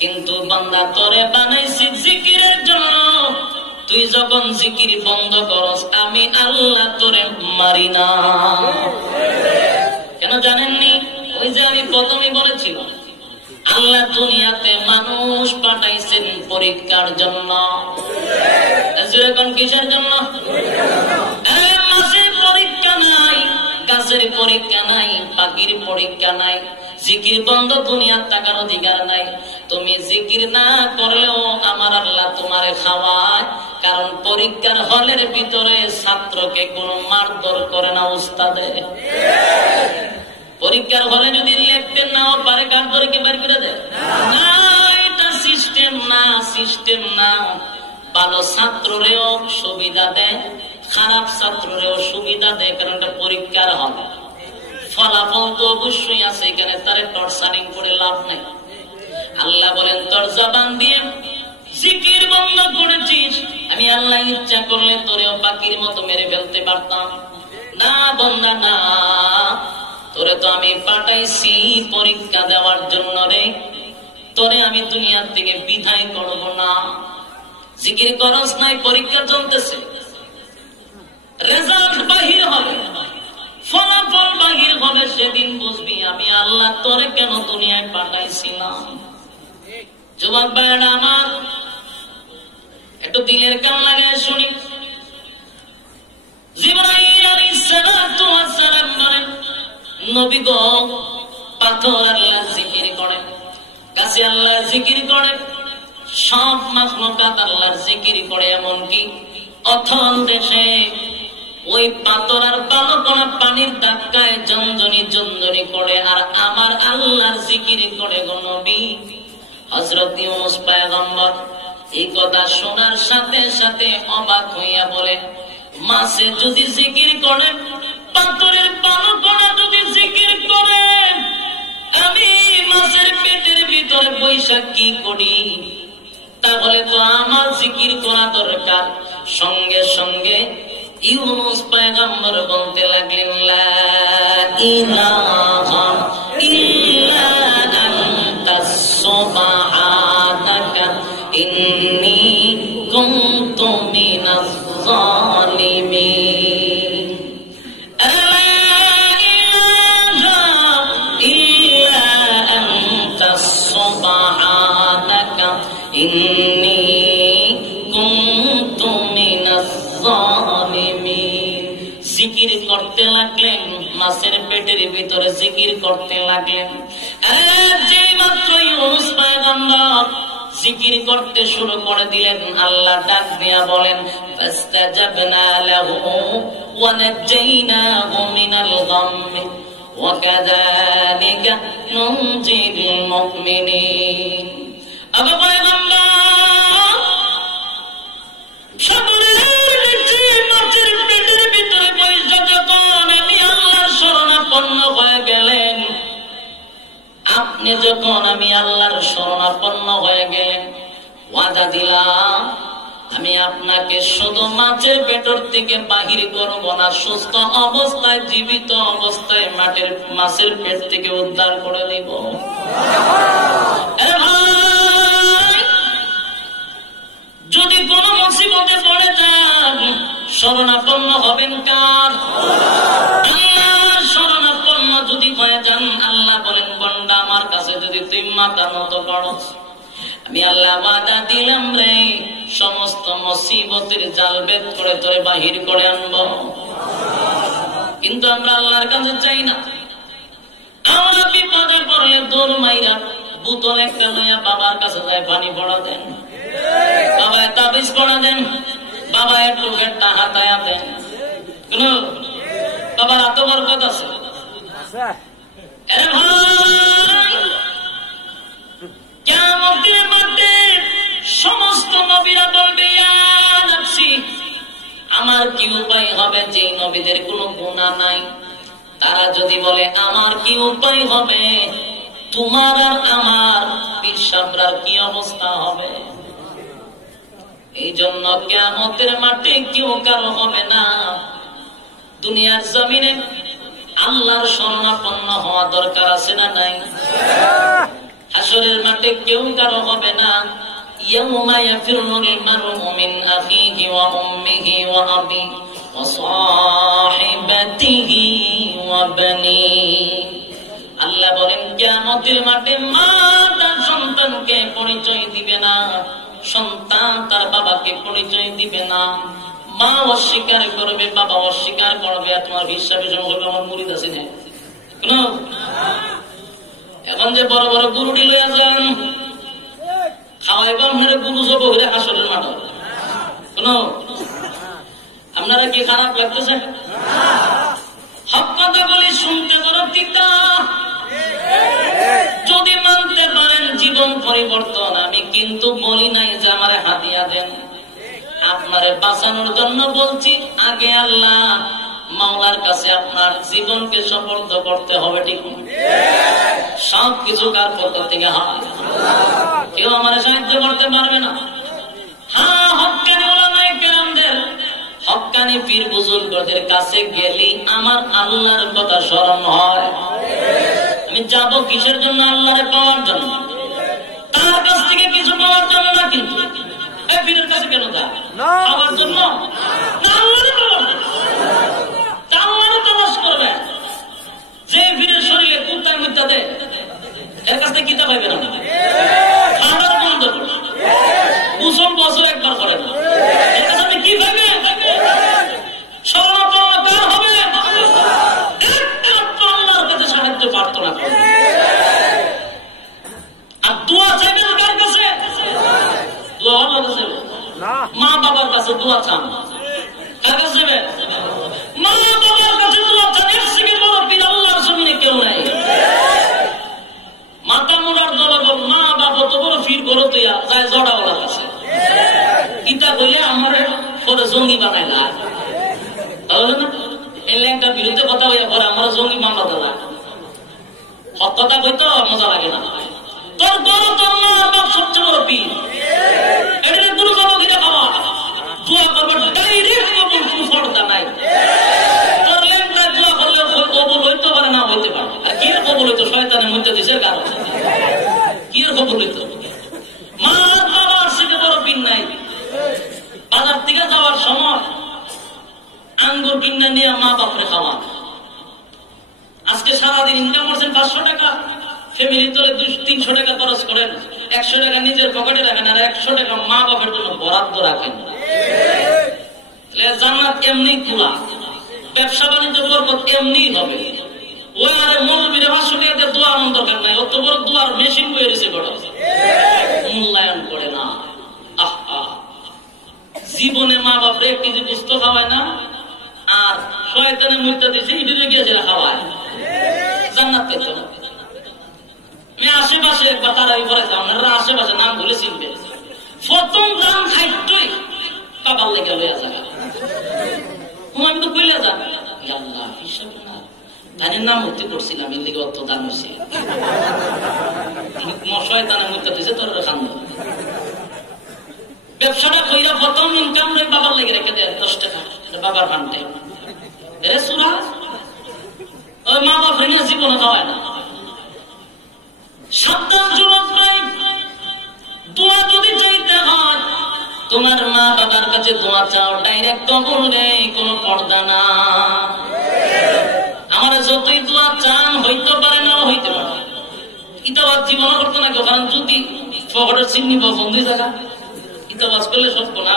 কিন্তু বান্দা তোরে বানাইছি জিকিরের জন্য। তুই যখন জিকির বন্ধ করস, আমি আল্লাহ তোরে মারি না। কেন জানেননি? ওই যে আমি প্রথমে বলেছি, আল্লাহ দুনিয়াতে মানুষ পাঠাইছেন পরীক্ষার জন্য। এখন কিসের জন্য? মাছের পরীক্ষা নাই, গাছের পরীক্ষা নাই, পাখির পরীক্ষা নাই। জিকির বন্ধ, দুনিয়ার টাকার অধিকার নাই। তুমি জিকির না করলেও আমার আল্লাহ তোমারে খাওয়ায়। কারণ পরীক্ষার হলের ভিতরে ছাত্রকে কোনো মারধর করে না উস্তাদে। পরীক্ষার হলে যদি লিখতে নাও পারে, কার ধরে কি বের করে দেয় না? এটা সিস্টেম না, সিস্টেম না। ভালো ছাত্ররেও সুবিধা দেয়, খারাপ ছাত্ররেও সুবিধা দেয়, কারণ এটা পরীক্ষার হল। ফলাফল তো অবশ্যই আছে, এখানে তারে টর্চারিং করে লাভ নেই। আল্লাহ বলেন, তোর জবান দিয়ে জিকির বন্ধ করেছিস, আমি আল্লাহ ইচ্ছা করলে তোরেও পাখির মতো মেরে ফেলতে পারতাম। না বন্ধা না, তোরে তো আমি পাঠাইছি পরীক্ষা দেওয়ার জন্য রে। তোরে আমি দুনিয়ার থেকে বিদায় করব না। জিকির করস নাই, পরীক্ষা চলতেছে, রেজাল্ট বাহির হবে, ফলাফল বাহির হবে, সেদিন বুঝবি আমি আল্লাহ তোরে কেন দুনিয়ায় পাঠাইছিলাম। যুবক ভাইরা আমার, একটু দিলের কান লাগায় শুনি। জিবরাইল আলাইহিস সালাতু ওয়াস সালাম বলেন, নবী গো পাথর আল্লাহ জিকির করে, গাছে আল্লাহ জিকির করে, সব মাখলুকাত আল্লাহর জিকির করে। এমনকি অথল দেশে ওই পাথর আর বালু কণা পানির ধাক্কায় জঞ্জনি জঞ্জনি করে আর আমার আল্লাহর জিকির করে গো নবী। হযরত ইউনূস পয়গম্বর এই কথা শোনার সাথে সাথে অবাক হইয়া বলে, মাছে যদি জিকির করে, পাথরের বালু কণা যদি জিকির করে, আমি মাছের পেটের ভিতরে বৈশাখ কি করি? তাহলে তো আমার জিকির করা দরকার। সঙ্গে সঙ্গে ইউনূস পয়গম্বর বলতে লাগলেন, লা ইলাহা ইল্লা আনতা সুবহানাকা ইন্নী কুনতু মিনাজ জালিমিন। লা ইলাহা ইল্লা আনতা সুবহানাকা ইন্নী কুনতু মিনাজ জালিমিন। জিকির করতে লাগলেন, মাছের পেটের ভিতরে জিকির করতে লাগলেন। যে মাত্র ইউনূস পয়গম্বর জিকির করতে শুরু করে দিলেন, আল্লাহ ডাক দিয়া বলেন, ফাস্তাজাবনা লাহু ওয়া নাজাইনাহু মিনাল গাম্মি ওয়া কাযালিকা নুনজিল মুমিনিন। আবু পয়গম্বর আপনি যখন আমি আল্লাহর শরণাপন্ন হয়ে গেলেন, ওয়াদা দিলাম আমি আপনাকে শুধু মাছের পেটর থেকে বাহির করব না, সুস্থ অবস্থায় জীবিত অবস্থায় মাছের পেট থেকে উদ্ধার করে দেব। যদি কোন মুসিবতে পড়ে যান, শরণাপন্ন হবেন কার? আল্লাহর শরণাপন্ন যদি হয়ে যান, আল্লাহ বলেন, বন্ডা আমার কাছে যদি তুই মাথা নত করস, আমি আল্লাহ ওয়াদা দিলাম রে, সমস্ত মুসিবতের জাল বেদ করে তোরে বাহির করে আনব। কিন্তু আমরা আল্লাহর কাছে চাই না। আমরা বিপদে পড়লে দৌড় মাইরা বোতল একটা লইয়া বাবার কাছে যায়, পানি পড়া দেন, বাবা তাবিজ পড়া দেন, বাবা একটু ঘেরটা হাতায়া দেন। কোন বাবার এত বরকত আছে? কিয়ামতের মাঠে সমস্ত নবীরা বলবে, ইয়া নফসি, আমার কি উপায় হবে? যে নবীদের কোনো গুনাহ নাই, তারা যদি বলে আমার কি উপায় হবে, তোমার আর আমার পীর সাহেবরার কি অবস্থা হবে? এই জন্য কিয়ামতের মাঠে কেউ কারো হবে না। দুনিয়ার জমিনে আল্লাহর শরণাপন্ন হওয়া দরকার আছে না নাই? হাসরের মাঠে কেউ কারো হবে না। ইয়াউমা ইয়াফিরুল মারউ মিন আখিহি ওয়া উম্মিহি ওয়া আবিহি ওয়া সাহিবাতিহি ওয়া বানিহি। আল্লাহ বলেন, কিয়ামতের মাঠে মা তার সন্তানকে পরিচয় দিবে না, সন্তান তার বাবাকে পরিচয় দিবে না। মা অস্বীকার করবে, বাবা অস্বীকার করবে। আর তোমার হিসাবে আমার মুরিদ আছে না? এখন যে বড় বড় গুরুটি লইয়া যান, খাওয়াইবা আপনারা গুরু জব হইলে হাসরের মাঠ। কোন আপনারা কি খারাপ লাগতেছে? হক কথা বলি, শুনতে করো টিকা। যদি মানতে পারেন জীবন পরিবর্তন, আমি কিন্তু বলি নাই যে আমারে হাতিয়া দেন। আপনারে বাঁচানোর জন্য বলছি, আগে আল্লাহ মাওলার কাছে আপনার জীবনকে সমর্থ করতে হবে। ঠিক সব কিছু কার পক্ষ থেকে হয়, কেউ আমার সাহায্য করতে পারবে না। হ্যাঁ, হক্কানি উলামায়ে কেরামদের, হক্কানি পীর বুজুর্গদের কাছে গেলি আমার আল্লাহর কথা স্মরণ হয়। আমি যাব কিসের জন্য? আল্লাহরে পাওয়ার জন্য, তার কাছ থেকে কিছু পাওয়ার জন্য না। কিন্তু এই পীরের কাছে কেন যা? পাওয়ার জন্য না, আল্লাহরে পাওয়ার জন্য। আল্লাহরে তালাশ করবে। যে পীরের শরীরে কুত্তার মুত্তা দেয়, এর কাছ থেকে কিতাব পাইবে না। খাবার বন্ধ করে, কুসুম বছর একবার করে না, এর কাছে আপনি কি পাইবে? স্মরণ পাওয়া কার হবে? একমাত্র আল্লাহর কাছে দোয়া চান, কার কাছে যাবেন? মা বাবার কাছে দোয়া চান। এর থেকে বড় পীর আল্লাহর জমিনে কেউ নাই। মাথা মোড়ার দলবল মা বাবা তো বড় ফির করো তুই যায় জড়াওয়ালার কাছে কিতা বলে আমার পরে জঙ্গি বানাইলা না এই ল্যাংটার বিরুদ্ধে কথা হইয়া পরে আমার জঙ্গি মামলা দেওয়া হত্যা কইতো মজা লাগে না। তোর বড় তোর মা বাপ সবচেয়ে বড় পীর। এটা গুরু বাবা ঘিরে খাওয়া দোয়া করবার ডাইরেক্ট কবুল কোনো ফর্দা নাই। তোর ল্যাংটা দোয়া করলে কবুল হইতে পারে না হইতে পারে। আর কি কবুল হইতো? শয়তানের মধ্যে দিছে কারণ কি কবুল হইতো? মা বাবার থেকে বড় পীর নাই। বাজার থেকে যাওয়ার সময় আঙ্গুর কিনে নিয়ে মা বাপরে খাওয়া। আজকে সারাদিন ইনকাম করছেন 500 টাকা, ফ্যামিলি তোলে 200-300 টাকা খরচ করেন, 100 টাকা নিজের পকেটে রাখেন আর 100 টাকা মা বাপের জন্য বরাদ্দ রাখেন। জান্নাত এমনি খোলা, ব্যবসা বাণিজ্য বরকত এমনি হবে। ওই আরে মৌলবীরা 500 টাকা দিয়ে দোয়া আনন্দ দরকার নাই। অত বড় দোয়ার মেশিন বয়ে দিছে গোটা, মূল্যায়ন করে না। জীবনে মা বাপরে 1 কেজি গোস্ত খাওয়ায় না, আর শয়তানের মধ্যে দিয়েছে ইঁদুরে গিয়েছে খাওয়ায়, জান্নাত পেত না। আমি আশেপাশে একবার তারাই বলেছে, আপনারা আশেপাশে নাম ভুলে চিনবে। প্রথম দাম খাইতই কাবার লেগে লইয়া যাবে। আমি তো কইলে যা আল্লাহ হিসাব না ধানের নাম হতে করছিলাম, এর দিকে অত দাম হয়েছে। শয়তানের মধ্যে দিয়েছে তোর খান। ব্যবসাটা কইরা প্রথম ইনকাম বাবার লেগে রেখে দেয় 10 টাকা, বাবার ফান্ডে। এরে সুরা ওই মা বাপরে নিয়ে জীবনে খাওয়ায় না। সাবধান যুবক ভাই, দোয়া যদি চাইতে হয় তোমার মা বাবার কাছে দোয়া চাও, ডাইরেক্ট কবুল নেই, কোনো পর্দা না। আমার যতই দোয়া চান হইতে পারে না হইতে পারে, ইতাবাদ জীবন করতে না। কারণ যদি ফকটের চিনি বন্ধুই থাকা ইতাবাজ করলে সব না,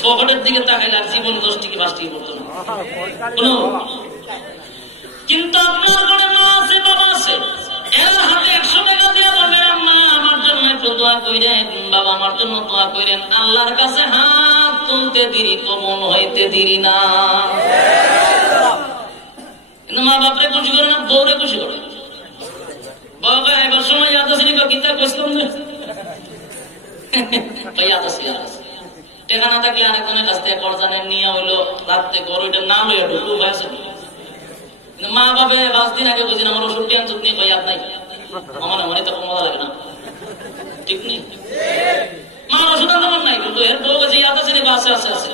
ফকটের দিকে তাকাইলে আর জীবন 10 টিকে 5 টিকে করতো না। কিন্তু আপনার ঘরে মা আছে বাবা আছে, এর হাতে 100 টাকা দিয়ে বলবে আম্মা আমার জন্য একটু দোয়া কইরেন, বাবা আমার জন্য দোয়া কইরেন। আল্লাহর কাছে হাত তুলতে দেরি, কবুল হইতে দেরি না। কিন্তু মা বাপরে খুশি করে না, বউরে খুশি করে। বাবা এবার সময় ইয়াদ আছে কিতা কইছিলাম ইয়াদ আছে, ইয়াদ আছে। টেকা না থাকলে আরেকজনের কাছ থেকে করজানের নিয়ে হইলো রাত্রে ঘর ওইটা না লইয়া ঢুকু হয়েছে। মা বাপে 5 দিন আগে বুঝিনা আমার ওষুধ টেনশন নিয়ে কই নাই আমার মনে তো মজা লাগে না, ঠিক নেই। মা ওষুধ আনতে নাই, কিন্তু এর বউ যে ইয়াদ আছে আছে আছে আছে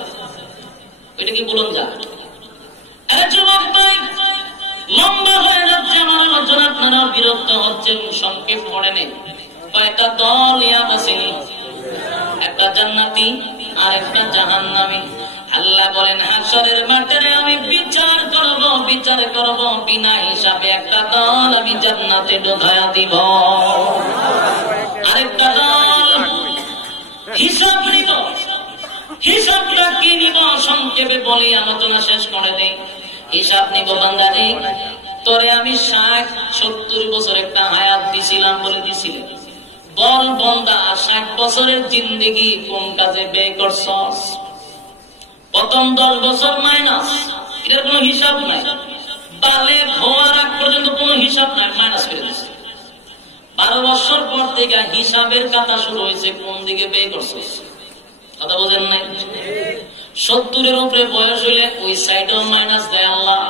ওইটা কি বলুন যা। আরে যুবক ভাই, লম্বা হয়ে যাচ্ছে আমার আলোচনা, আপনারা বিরক্ত হচ্ছেন। সংক্ষেপ করে নেই, কয়েকটা দল ইয়াদ আছে, একটা জান্নাতি আর একটা জাহান্নামী। আল্লাহ বলেন হাশরের মাঠে আমি বিচার করব বিনা হিসাবে। একটা দল আমি জান্নাতে ঢোকায়া দিব, আরেকটা দল হিসাব নিব। হিসাবটা কি নিব সংক্ষেপে বলি, আলোচনা শেষ করে দেই। হিসাব নিব বান্দারে, তোরে আমি 60-70 বছর একটা হায়াত দিছিলাম বলে দিছিলাম, বল বন্দা 60 বছরের জিন্দেগি কোন কাজে ব্যয় করছস? প্রথম 10 বছর মাইনাস, এটার কোন হিসাব নাই। বালেগ হওয়ার আগ পর্যন্ত কোন হিসাব নাই, মাইনাস করে দিচ্ছে। 12 বছর পর থেকে হিসাবের কথা শুরু হয়েছে, কোন দিকে ব্যয় করছস। কথা বোঝেন নাই? 70-এর উপরে বয়স হইলে ওই সাইডেও মাইনাস দেয় আল্লাহ।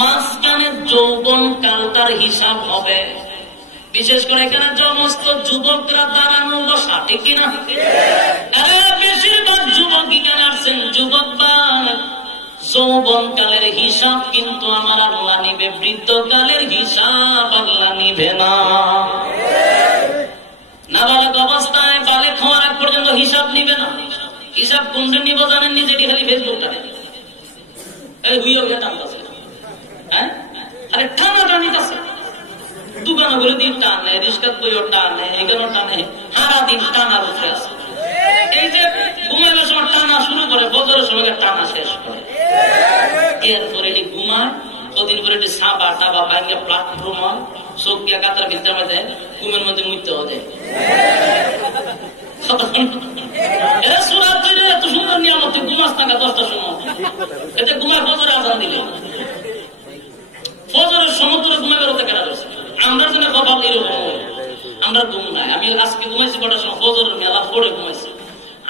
মাঝখানে যৌবন কালটার হিসাব হবে। বিশেষ করে এখানে সমস্ত যুবকরা দাঁড়ানো বসা, ঠিক কিনা? বেশিরভাগ যুবক এখানে আসছেন, যুবক বা যৌবন কালের হিসাব কিন্তু আমার আল্লাহ নিবে, বৃদ্ধকালের হিসাব আল্লাহ নিবে না। নাবালক অবস্থায় বালেক হওয়ার আগ পর্যন্ত হিসাব নিবে না। হিসাব কোনটা নিব জানেন? নিজেটি খালি ফেসবুকটা টানতেছে, হ্যাঁ, আরে টানাটা নিতেছে। দোকানে বলে দিন টানে, রিস্কাত বইও টানে, এখানেও টানে, সারা দিন টানার উঠে আছে। এই যে ঘুমাইবার সময় টানা শুরু করে, বছরের সময় টানা শেষ করে, এরপরে এটি ঘুমায়, কদিন পরে এটি সাবা টাবা ভাঙ্গে প্লাটফর্ম হয়, চোখ দিয়ে কাতার ভিতরে মধ্যে ঘুমের মধ্যে মুইতে হতে এরা সুরাত দিলে এত সুন্দর নিয়ামত ঘুমাস না 10টার সময়, এতে ঘুমায় ফজরে আজান দিলে ফজরের সময় তোরা ঘুমায় বেরোতে কেনা করছে। আমরা যেন কপাল এরকম আমরা ঘুম নাই। আমি আজকে ঘুমাইছি কটার সময়, ফজরের মেলা পড়ে ঘুমাইছি।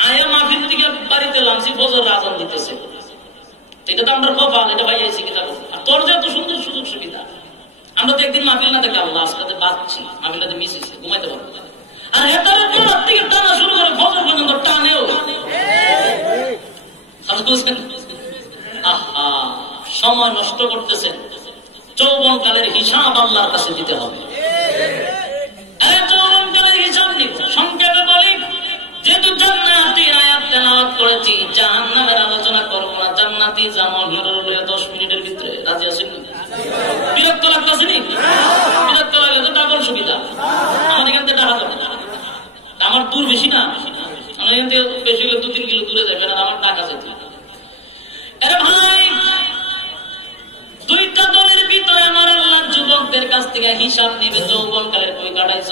আয়া মাহফিল থেকে বাড়িতে লামছি ফজরের আজান দিতেছে। এটা তো আমরা কপাল, এটা ভাই আইসি কিনা। আর তোর যে এত সুন্দর সুযোগ সুবিধা, আমরা তো একদিন মাহফিল না দেখে আল্লাহ আজকে বাঁচছি, মাহফিলটাতে মিস হয়েছে, ঘুমাইতে পারবো। আর হেতারে তোর থেকে টানা শুরু করে ফজর পর্যন্ত টানেও। আহা, সময় নষ্ট করতেছেন। যৌবন কালের হিসাব আল্লাহর কাছে দিতে হবে। যৌবন কালের হিসাব নিব। সংক্ষেপে বলি, যেহেতু জান্নাতি আয়াত তেলাওয়াত করেছি, জাহান্নামের আলোচনা করবো না। জান্নাতি জামল হিরোর 10 মিনিটের ভিতরে রাজি আছেন? বিরক্ত লাগতেছে নি? বিরক্ত লাগলে তো ডাবল সুবিধা। আমার এখান থেকে টাকা যাবে, আমার দূর বেশি না, আমার এখান থেকে বেশি হলে 2-3 কিলো দূরে যাবে না, আমার টাকা যেতে। আরে ভাই, দুইটা দলের ভিতরে আমার আল্লাহ যুবকদের কাছ থেকে হিসাব নিবে। যৌবনকালের কই কাটাইছ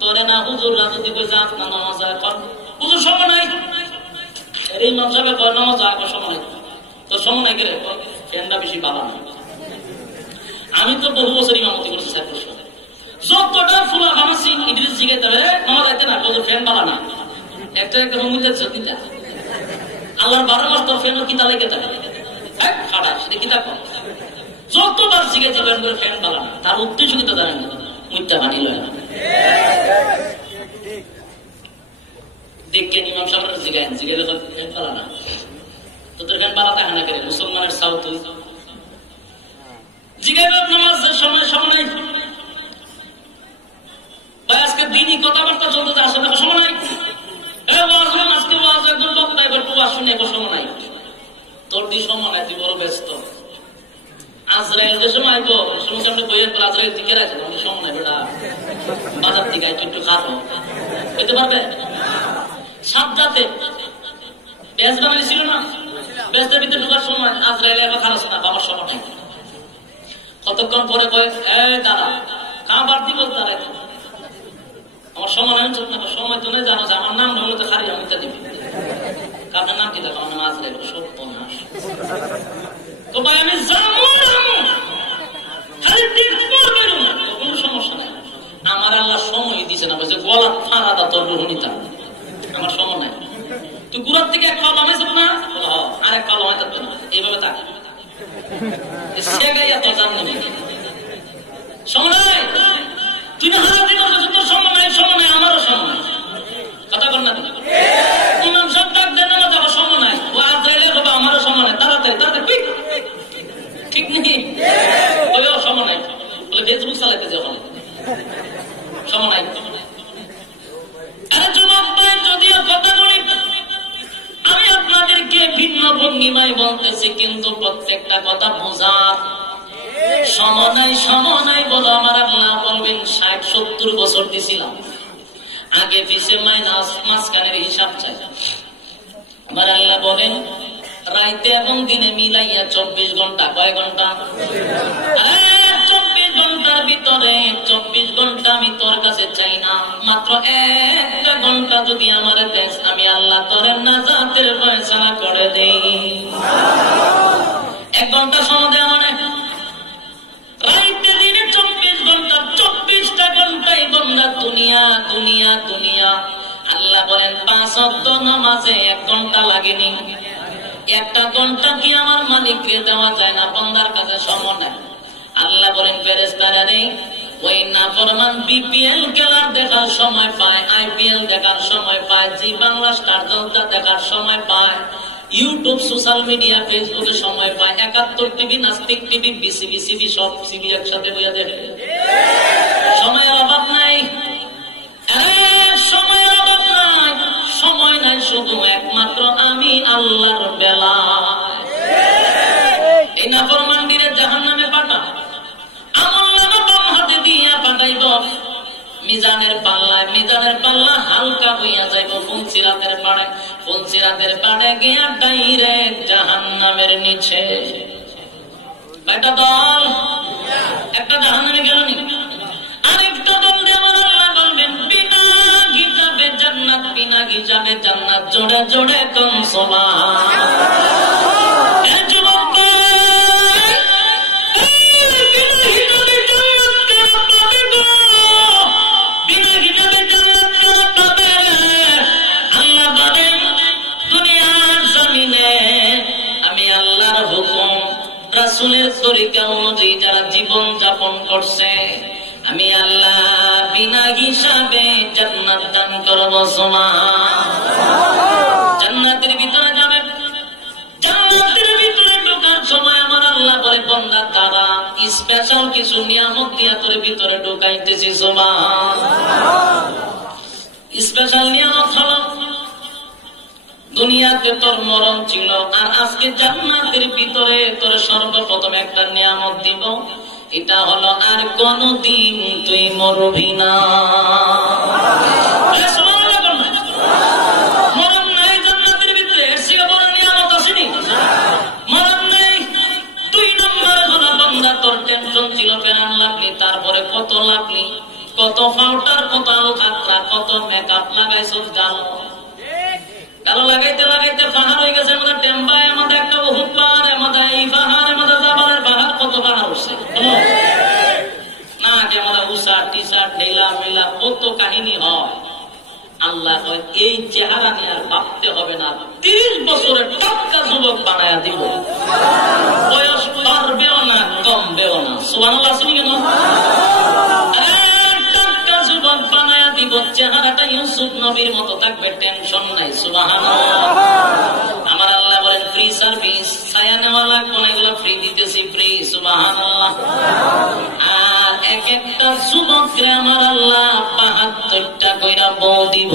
তোরে না হুজুররা যদি কই যাক না নামাজ এখন হুজুর সময় নাই, এই মজাবে কয় নামাজ আগে সময় নাই, তো সময় নাই গেলে ফ্যানটা বেশি ভালো না। আমি তো বহু বছর ইমামতি করছি, 7 বছর। যতটা ফুলা ভাবছি ইড্রিস জিগাইতে হবে নামাজ আইতে না, হুজুর ফ্যান ভালো না, একটা একটা মূল্য দিতে আল্লাহর 12 মাস তোর ফ্যান কিতা লাগে তাহলে খাটা সেটা কিতা কম। যতবার জিজ্ঞেস করে ফ্যান ভালো না, তার উদ্দেশ্য কিন্তু জানেন না, মুইটা বানি লয় না। দেখেন ইমাম সাহেব জিজ্ঞেস ফ্যান ভালো না, তো তোর ফ্যান ভালো থাকে না, করে মুসলমানের সাউথ জিজ্ঞেস নামাজের সময় নাই ভাই, আজকে দিনই কথাবার্তা চলতে আসলে সময় নাই। আজকে একজন বক্তা এবার টু আসুন, এবার সময় নাই। তোর দি সময় নাই, তুই বড় ব্যস্ত। আজরাইল যে সময় আইতো সময় বইয়ের পর আজরাইল দিকে রাখে, তখন সময় নাই বেটা, বাজার দিকে একটু খাবো খেতে পারবে। সাবজাতে বেশ বানাই ছিল না, বেশদের ভিতরে ঢোকার সময় আজরাইল একা খারাপ না, বাবার সময় নাই। কতক্ষণ পরে কয়ে দাদা খাবার দিব, দাঁড়ায় আমার সময় নাই, সময় তো নেই, জানো যে আমার নাম হলো তো খারি আমি দিবি। আপনার নাম কি দেখো? আমার নাম আজরাইল। সব বনাস তো ভাই আমি জানো খালি দিন কোনো সমস্যা নাই। আমার আল্লাহ সময় দিছে না, বলছে গলা ফাঁড়াটা তোর রোহিণীতা, আমার সময় নাই। তুই গুড়ার থেকে এক খাওয়া লামাইছ না, আর এক খাওয়া লামাই থাকবে না, এইভাবে থাকে সে গাইয়া তোর জানি সময় নাই। তুই না হারা দিন তোর সময় নাই, সময় নাই, আমারও সময় কথা কর না। ইমাম সব ডাক দেন না, তার সময় নাই। ও আজরাইলে হবে, আমারও সময় নাই, তাড়াতাড়ি তাড়াতাড়ি ঠিক নেই, ওইও সময় নাই। বলে ফেসবুক চালাইতে যাও, সময় নাই। আরে যুবক ভাই, যদিও কথা বলি আমি আপনাদেরকে ভিন্ন ভঙ্গিমায় বলতেছি, কিন্তু প্রত্যেকটা কথা বোঝার সময় নাই বলো আমার আল্লাহ বলবেন 60-70 বছর দিছিলাম, আগে পিছে মাইনাস মাঝখানের হিসাব চাই। আমার আল্লাহ বলেন রাইতে এবং দিনে মিলাইয়া 24 ঘন্টা। কয় ঘন্টা? 24 ঘন্টার ভিতরে 24 ঘন্টা আমি তোর কাছে চাই না, মাত্র 1 ঘন্টা যদি আমার দেশ, আমি আল্লাহ তোর নাজাতের ফয়সালা করে দেই। 1 ঘন্টা সময় দেওয়া মানে রাইতে দিনে 24 ঘন্টা, 24টা ঘন্টাই বন্ধা দুনিয়া দুনিয়া দুনিয়া। আল্লাহ বলেন 5 ওয়াক্ত নামাজে 1 ঘন্টা লাগেনি। 1 ঘন্টা কি আমার মালিককে দেওয়া যায় না? বন্দার কাছে সময় নাই। আল্লাহ বলেন ফেরেশতারা রে, ওই নাফরমান বিপিএল খেলার দেখার সময় পায়, আইপিএল দেখার সময় পায়, জি বাংলা স্টার জলসা দেখার সময় পায়, ইউটিউব সোশ্যাল মিডিয়া ফেসবুকে সময় পায়, 71 টিভি, নাস্তিক টিভি, বিসিবি সব সিবি একসাথে বইয়া দেখে। সময়ের অভাব নাই, সময়ের অভাব নাই, সময় নাই শুধু একমাত্র আমি আল্লাহর বেলা। এই নাফরমানদের জাহান্নামে পাঠা, আমল নামা বাম হাতে দিয়া পাঠাইব, মিজানের পাল্লা হালকা হইয়া যাইব ফুলসিরাতের পাড়ে, ফুলসিরাতের পাড়ে গিয়া ডাইরেক্ট জাহান্নামের নিচে। একটা দল একটা জাহান্নামে গেল নি, আরেকটা দল দিয়ে আমার আল্লাহ বলবেন বিনা হিসাবে জান্নাত বিনা হিসাবে জান্নাত। জোড়ে জোড়ে কোন সুবহানাল্লাহ। রাসূলের তরিকা অনুযায়ী যারা জীবন যাপন করছে, আমি আল্লাহ বিনা হিসাবে জান্নাত দান করব। সুবহানাল্লাহ। জান্নাতের ভিতরে যাবে, জান্নাতের ভিতরে ঢোকার সময় আমার আল্লাহ বলে, বান্দা তারা স্পেশাল কিছু নিয়ামত দিয়া তোর ভিতরে ঢোকাইতেছি। সুবহানাল্লাহ। স্পেশাল নিয়ামত হলো দুনিয়াতে তোর মরণ ছিল, আর আজকে জান্নাতের ভিতরে তোর সর্বপ্রথম একটা নিয়ামত দিব, এটা হলো আর কোনদিন তুই মরবি না। মরণ নাই জান্নাতের ভিতরে, এর চেয়ে বড় নিয়ামত আসেনি। মরণ নাই। 2 নম্বর হলো বান্দা তোর টেনশন ছিল, প্যারান লাগলি, তারপরে কত লাগলি, কত পাউডার, কত আলকাতরা, কত মেকআপ লাগাইছ, জানো কালো লাগাইতে লাগাইতে পাহাড় হয়ে গেছে। আমাদের টেম্পায় আমাদের একটা বহুত পাহাড়, আমাদের এই পাহাড়, আমাদের জাবালের পাহাড়, কত পাহাড় উঠছে না কি আমাদের উষা টি শার্ট ঢেলা মেলা কত কাহিনী হয়। আল্লাহ কয় এই চেহারা নিয়ে আর ভাবতে হবে না, 30 বছরের টাটকা যুবক বানায়া দিব, বয়স বাড়বেও না কমবেও না। সুবহানাল্লাহ। শুনি কেন? বানায়া দিব, চেহারাটা ইউসুফ নবীর মতো থাকবে, টেনশন নাই। সুবহানাল্লাহ। আমার আল্লাহ বলেন ফ্রি সার্ভিস, ছায়া নেওয়া লাগবে না, এগুলো ফ্রি দিতেছি, ফ্রি। সুবহানাল্লাহ। আর এক একটা যুবককে আমার আল্লাহ 72টা কইরা বউ দিব।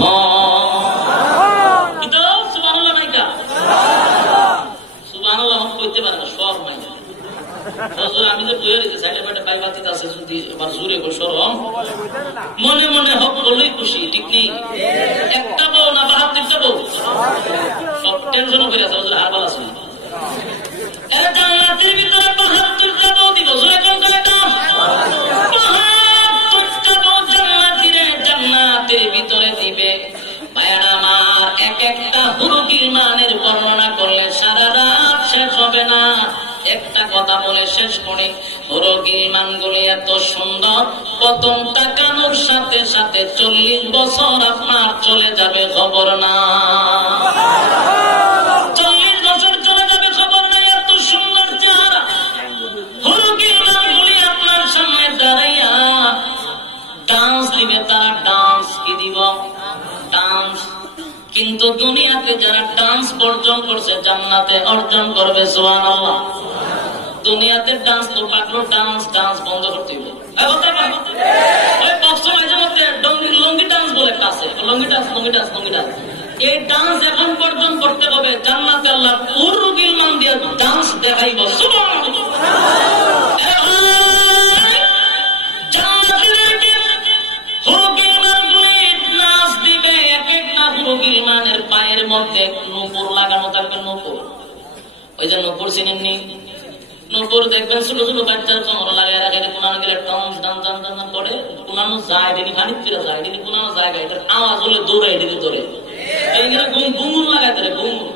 সুবহানাল্লাহ। নাইকা সুবহানাল্লাহ কইতে পারে না, সব নাই। আমি তো বইয়ে রেখে সাইডে বাইরে পাই বাতিত আছে, যদি আবার জোরে সরম মনে মনে হক বলেই খুশি, ঠিক নেই? একটা বউ না 72টা বউ, সব টেনশন করে আছে, আর ভালো আছে। জান্নাতের ভিতরে 72টা বউ দিব। জোরে কোন করে না? 72টা বউ জান্নাতের ভিতরে দিবে। ভাইরা আমার, এক একটা হুরুকির মানের বর্ণনা করলে সারা রাত শেষ হবে না। একটা কথা বলে শেষ করি, হুরুকির গুলি এত সুন্দর, প্রথম তাকানোর সাথে সাথে 40 বছর আপনার চলে যাবে, খবর না। 40 বছর চলে যাবে, খবর না। এত সুন্দর চেহারা। হুরুকির গুলি আপনার সামনে দাঁড়াইয়া ডান্স দিবে। তারা ডান্স কি দিব? ডান্স। কিন্তু দুনিয়াতে যারা ডান্স অর্জন করছে, জান্নাতে অর্জন করবে। সুবহানাল্লাহ। দুনিয়াতে ডান্স তো পাকলো, ডান্স ডান্স বন্ধ করতে হবে। লঙ্গি ডান্স বলে একটা আছে, লঙ্গি ডান্স, লঙ্গি ডান্স, লঙ্গি ডান্স। এই ডান্স এখন অর্জন করতে হবে। জান্নাতে আল্লাহ পুরো গিলমান দিয়ে ডান্স দেখাইব। সুবহানাল্লাহ। গিলমানের পায়ের মধ্যে নূপুর লাগানো থাকবে। নূপুর, ওই যে নূপুর চিনেননি? নূপুর দেখবেন ছোট ছোট বাচ্চার কোমর লাগাই রাখে, কোনানো গেলে টন টান টান টান করে কোনানো যায়, দিদি খানি ফিরে যায়, দিদি কোনানো জায়গা, এটার আওয়াজ হলে দৌড়ে, দিদি দৌড়ে। এইগুলো গুঙ্গুন লাগাই ধরে, গুঙ্গুন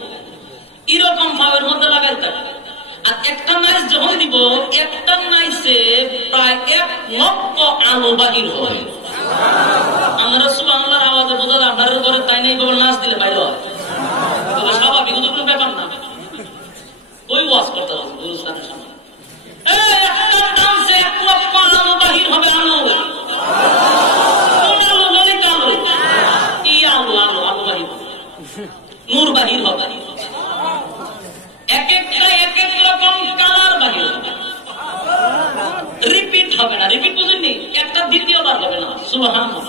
এরকম পায়ের মধ্যে লাগাই থাকে। আর একটা নাইস যখন দিব, একটা নাইসে প্রায় 1 লক্ষ আলো বাহির হয়। আমরা সুবহানাল্লাহর আওয়াজে বোঝালে আপনার ঘরে তাই নেই, খবর নাচ দিলে বাইরে হয়, স্বাভাবিক, কোনো ব্যাপার না। ওই ওয়াজ করতে হবে গুরুস্থানের সামনে, একটা ডান্সে 1 লক্ষ আলো বাহির হবে। আলো, কোন আলো? ললিত আলো। কি আলো? আলো, আলো বাহির, নূর বাহির হবে। এক একটা এক এক রকম কালার বাহির হবে। রিপিট হবে না। রিপিট বুঝেননি? একটা দ্বিতীয়বার হবে না। সুবহানাল্লাহ।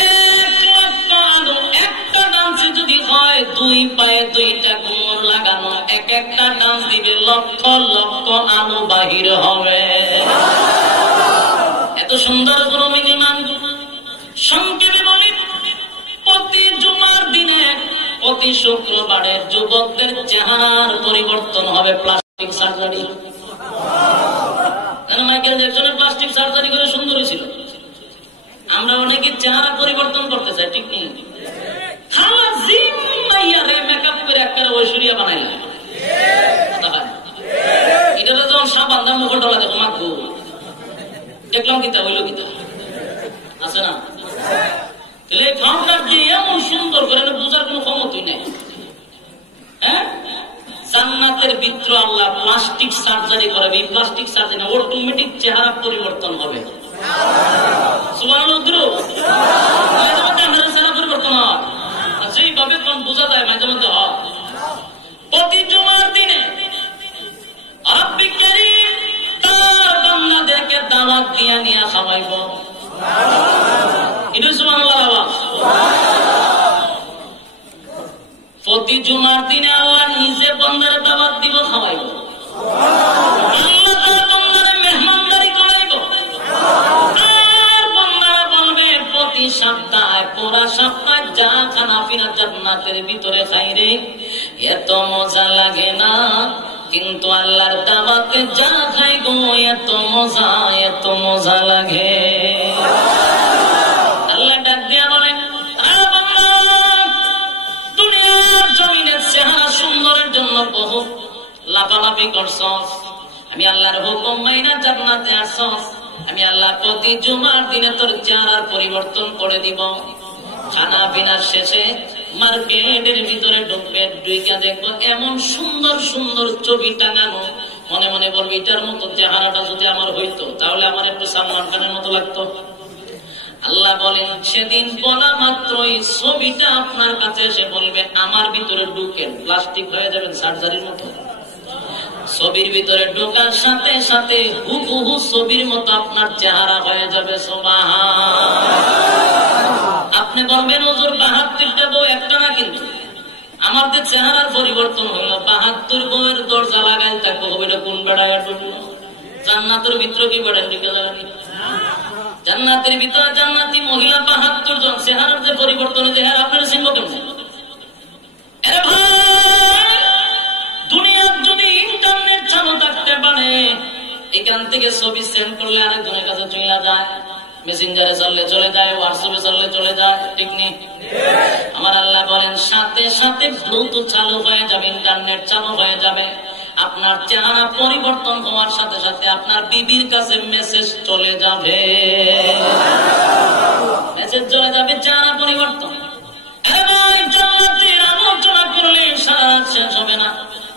1 লক্ষ আলো। একটা ডান্সে যদি হয় 2 পায়ে 2টা ঘুমর লাগানো, এক একটা ডান্স দিবে লক্ষ লক্ষ আলো বাহির হবে। এত সুন্দর কোনো মিনিমান। সংক্ষেপে বলি, প্রতি জুমার দিনে, প্রতি শুক্রবারে যুবকদের চেহারার পরিবর্তন হবে। Plastic surgery. মাইকেল জ্যাকসনের প্লাস্টিক সার্জারি করে সুন্দরী ছিল। আমরা অনেকে চেহারা পরিবর্তন করতে চাই, ঠিক নেই? মেকআপ করে একটা ঐশ্বরিয়া বানাইলাম, এটা যখন সাবান দাম মুখটা লাগে তোমার দেখলাম কিতা হইল কিতা আছে না? ফাউন্ডার যে এমন সুন্দর করে বোঝার কোন ক্ষমতাই নাই। হ্যাঁ, জান্নাতের ভিতর আল্লাহ প্লাস্টিক সার্জারি করবে। এই প্লাস্টিক সার্জারি না, অটোমেটিক চেহারা পরিবর্তন হবে। সুবহানাল্লাহ, চেহারা পরিবর্তন হয় যেইভাবে তখন বোঝা যায় মাঝে মধ্যে হয়। প্রতি জুমার দিনে রব্বুল কারীম তার বান্দাদেরকে দাওয়াত দিয়া নিয়ে খাওয়াইব। এটা সুবহানাল্লাহ আওয়াজ। প্রতি জুমার দিনে আল্লাহ নিজে বান্দার দাওয়াত দিব, খাওয়াইব। আল্লাহ তার বান্দার মেহমানদারি করাইব। আর বান্দারা বলবে প্রতি সপ্তাহে পুরা সপ্তাহ যা খানা পিনা জান্নাতের ভিতরে খাই রে, এত মজা লাগে না, কিন্তু আল্লাহর দাওয়াতে যা খাই গো এত মজা লাগে। আল্লাহ ডাক দিয়া বলেন, দুনিয়ার জমিনের চেহারা সুন্দরের জন্য বহু লাফালাফি করছস, আমি আল্লাহর হুকুম মাইনা জান্নাতে আসছস, আমি আল্লাহ প্রতি জুমার দিনে তোর চেহারার পরিবর্তন করে দিব। খানা পিনার শেষে মার্কেটের ভিতরে ঢুকবে, ঢুইকা দেখবো এমন সুন্দর সুন্দর ছবি টাঙানো, মনে মনে বলবি এটার মতো চেহারাটা যদি আমার হইতো তাহলে আমার একটু সালমান খানের মতো লাগতো। আল্লাহ বলেন, সেদিন বলা মাত্রই ছবিটা আপনার কাছে এসে বলবে আমার ভিতরে ঢুকেন, প্লাস্টিক হয়ে যাবেন সার্জারির মতো। ছবির ভিতরে ঢোকার সাথে সাথে হুবহু ছবির মতো আপনার চেহারা হয়ে যাবে। আপনি বলবেন হুজুর ৭২টা বউ একটা না, কিন্তু আমাদের চেহারার পরিবর্তন হইল। ৭২ বউয়ের দরজা লাগাই থাকবো, এটা কোন বেড়ায় ঢুকলো? জান্নাতের ভিতরে কি বেড়ায় ঢুকে যাবে? জান্নাতের ভিতরে জান্নাতি মহিলা ৭২ জন, চেহারার যে পরিবর্তন আপনারা চিনব কেমন? দুনিয়ার যদি ইন্টারনেট চালু থাকতে পারে, এখান থেকে ছবি সেন্ড করলে আরেকজনের কাছে চলে যায়, মেসেঞ্জারে চললে চলে যায়, হোয়াটসঅ্যাপে চললে চলে যায়, ঠিক নেই? আমার আল্লাহ বলেন সাথে সাথে ব্লুটুথ চালু হয়ে যাবে, ইন্টারনেট চালু হয়ে যাবে। আপনার চেহারা পরিবর্তন হওয়ার সাথে সাথে আপনার বিবির কাছে মেসেজ চলে যাবে, মেসেজ চলে যাবে, চেহারা পরিবর্তন। আলোচনা করলে সারা শেষ হবে না।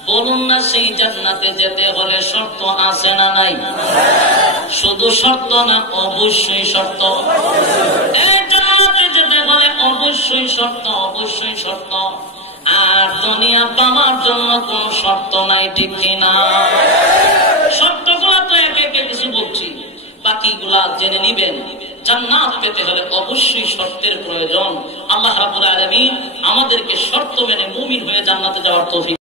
বলুন না, সেই জান্নাতে যেতে হলে শর্ত আছে না নাই? শুধু শর্ত না, অবশ্যই শর্ত। এই জান্নাতে যেতে হলে অবশ্যই শর্ত, অবশ্যই শর্ত। আর দুনিয়া পাওয়ার জন্য কোন শর্ত নাই, ঠিক কিনা? শর্তগুলা তো একে একে কিছু বলছি, বাকিগুলা জেনে নিবেন। জান্নাত পেতে হলে অবশ্যই শর্তের প্রয়োজন। আল্লাহ রাব্বুল আলামিন আমাদেরকে শর্ত মেনে মুমিন হয়ে জান্নাতে যাওয়ার তৌফিক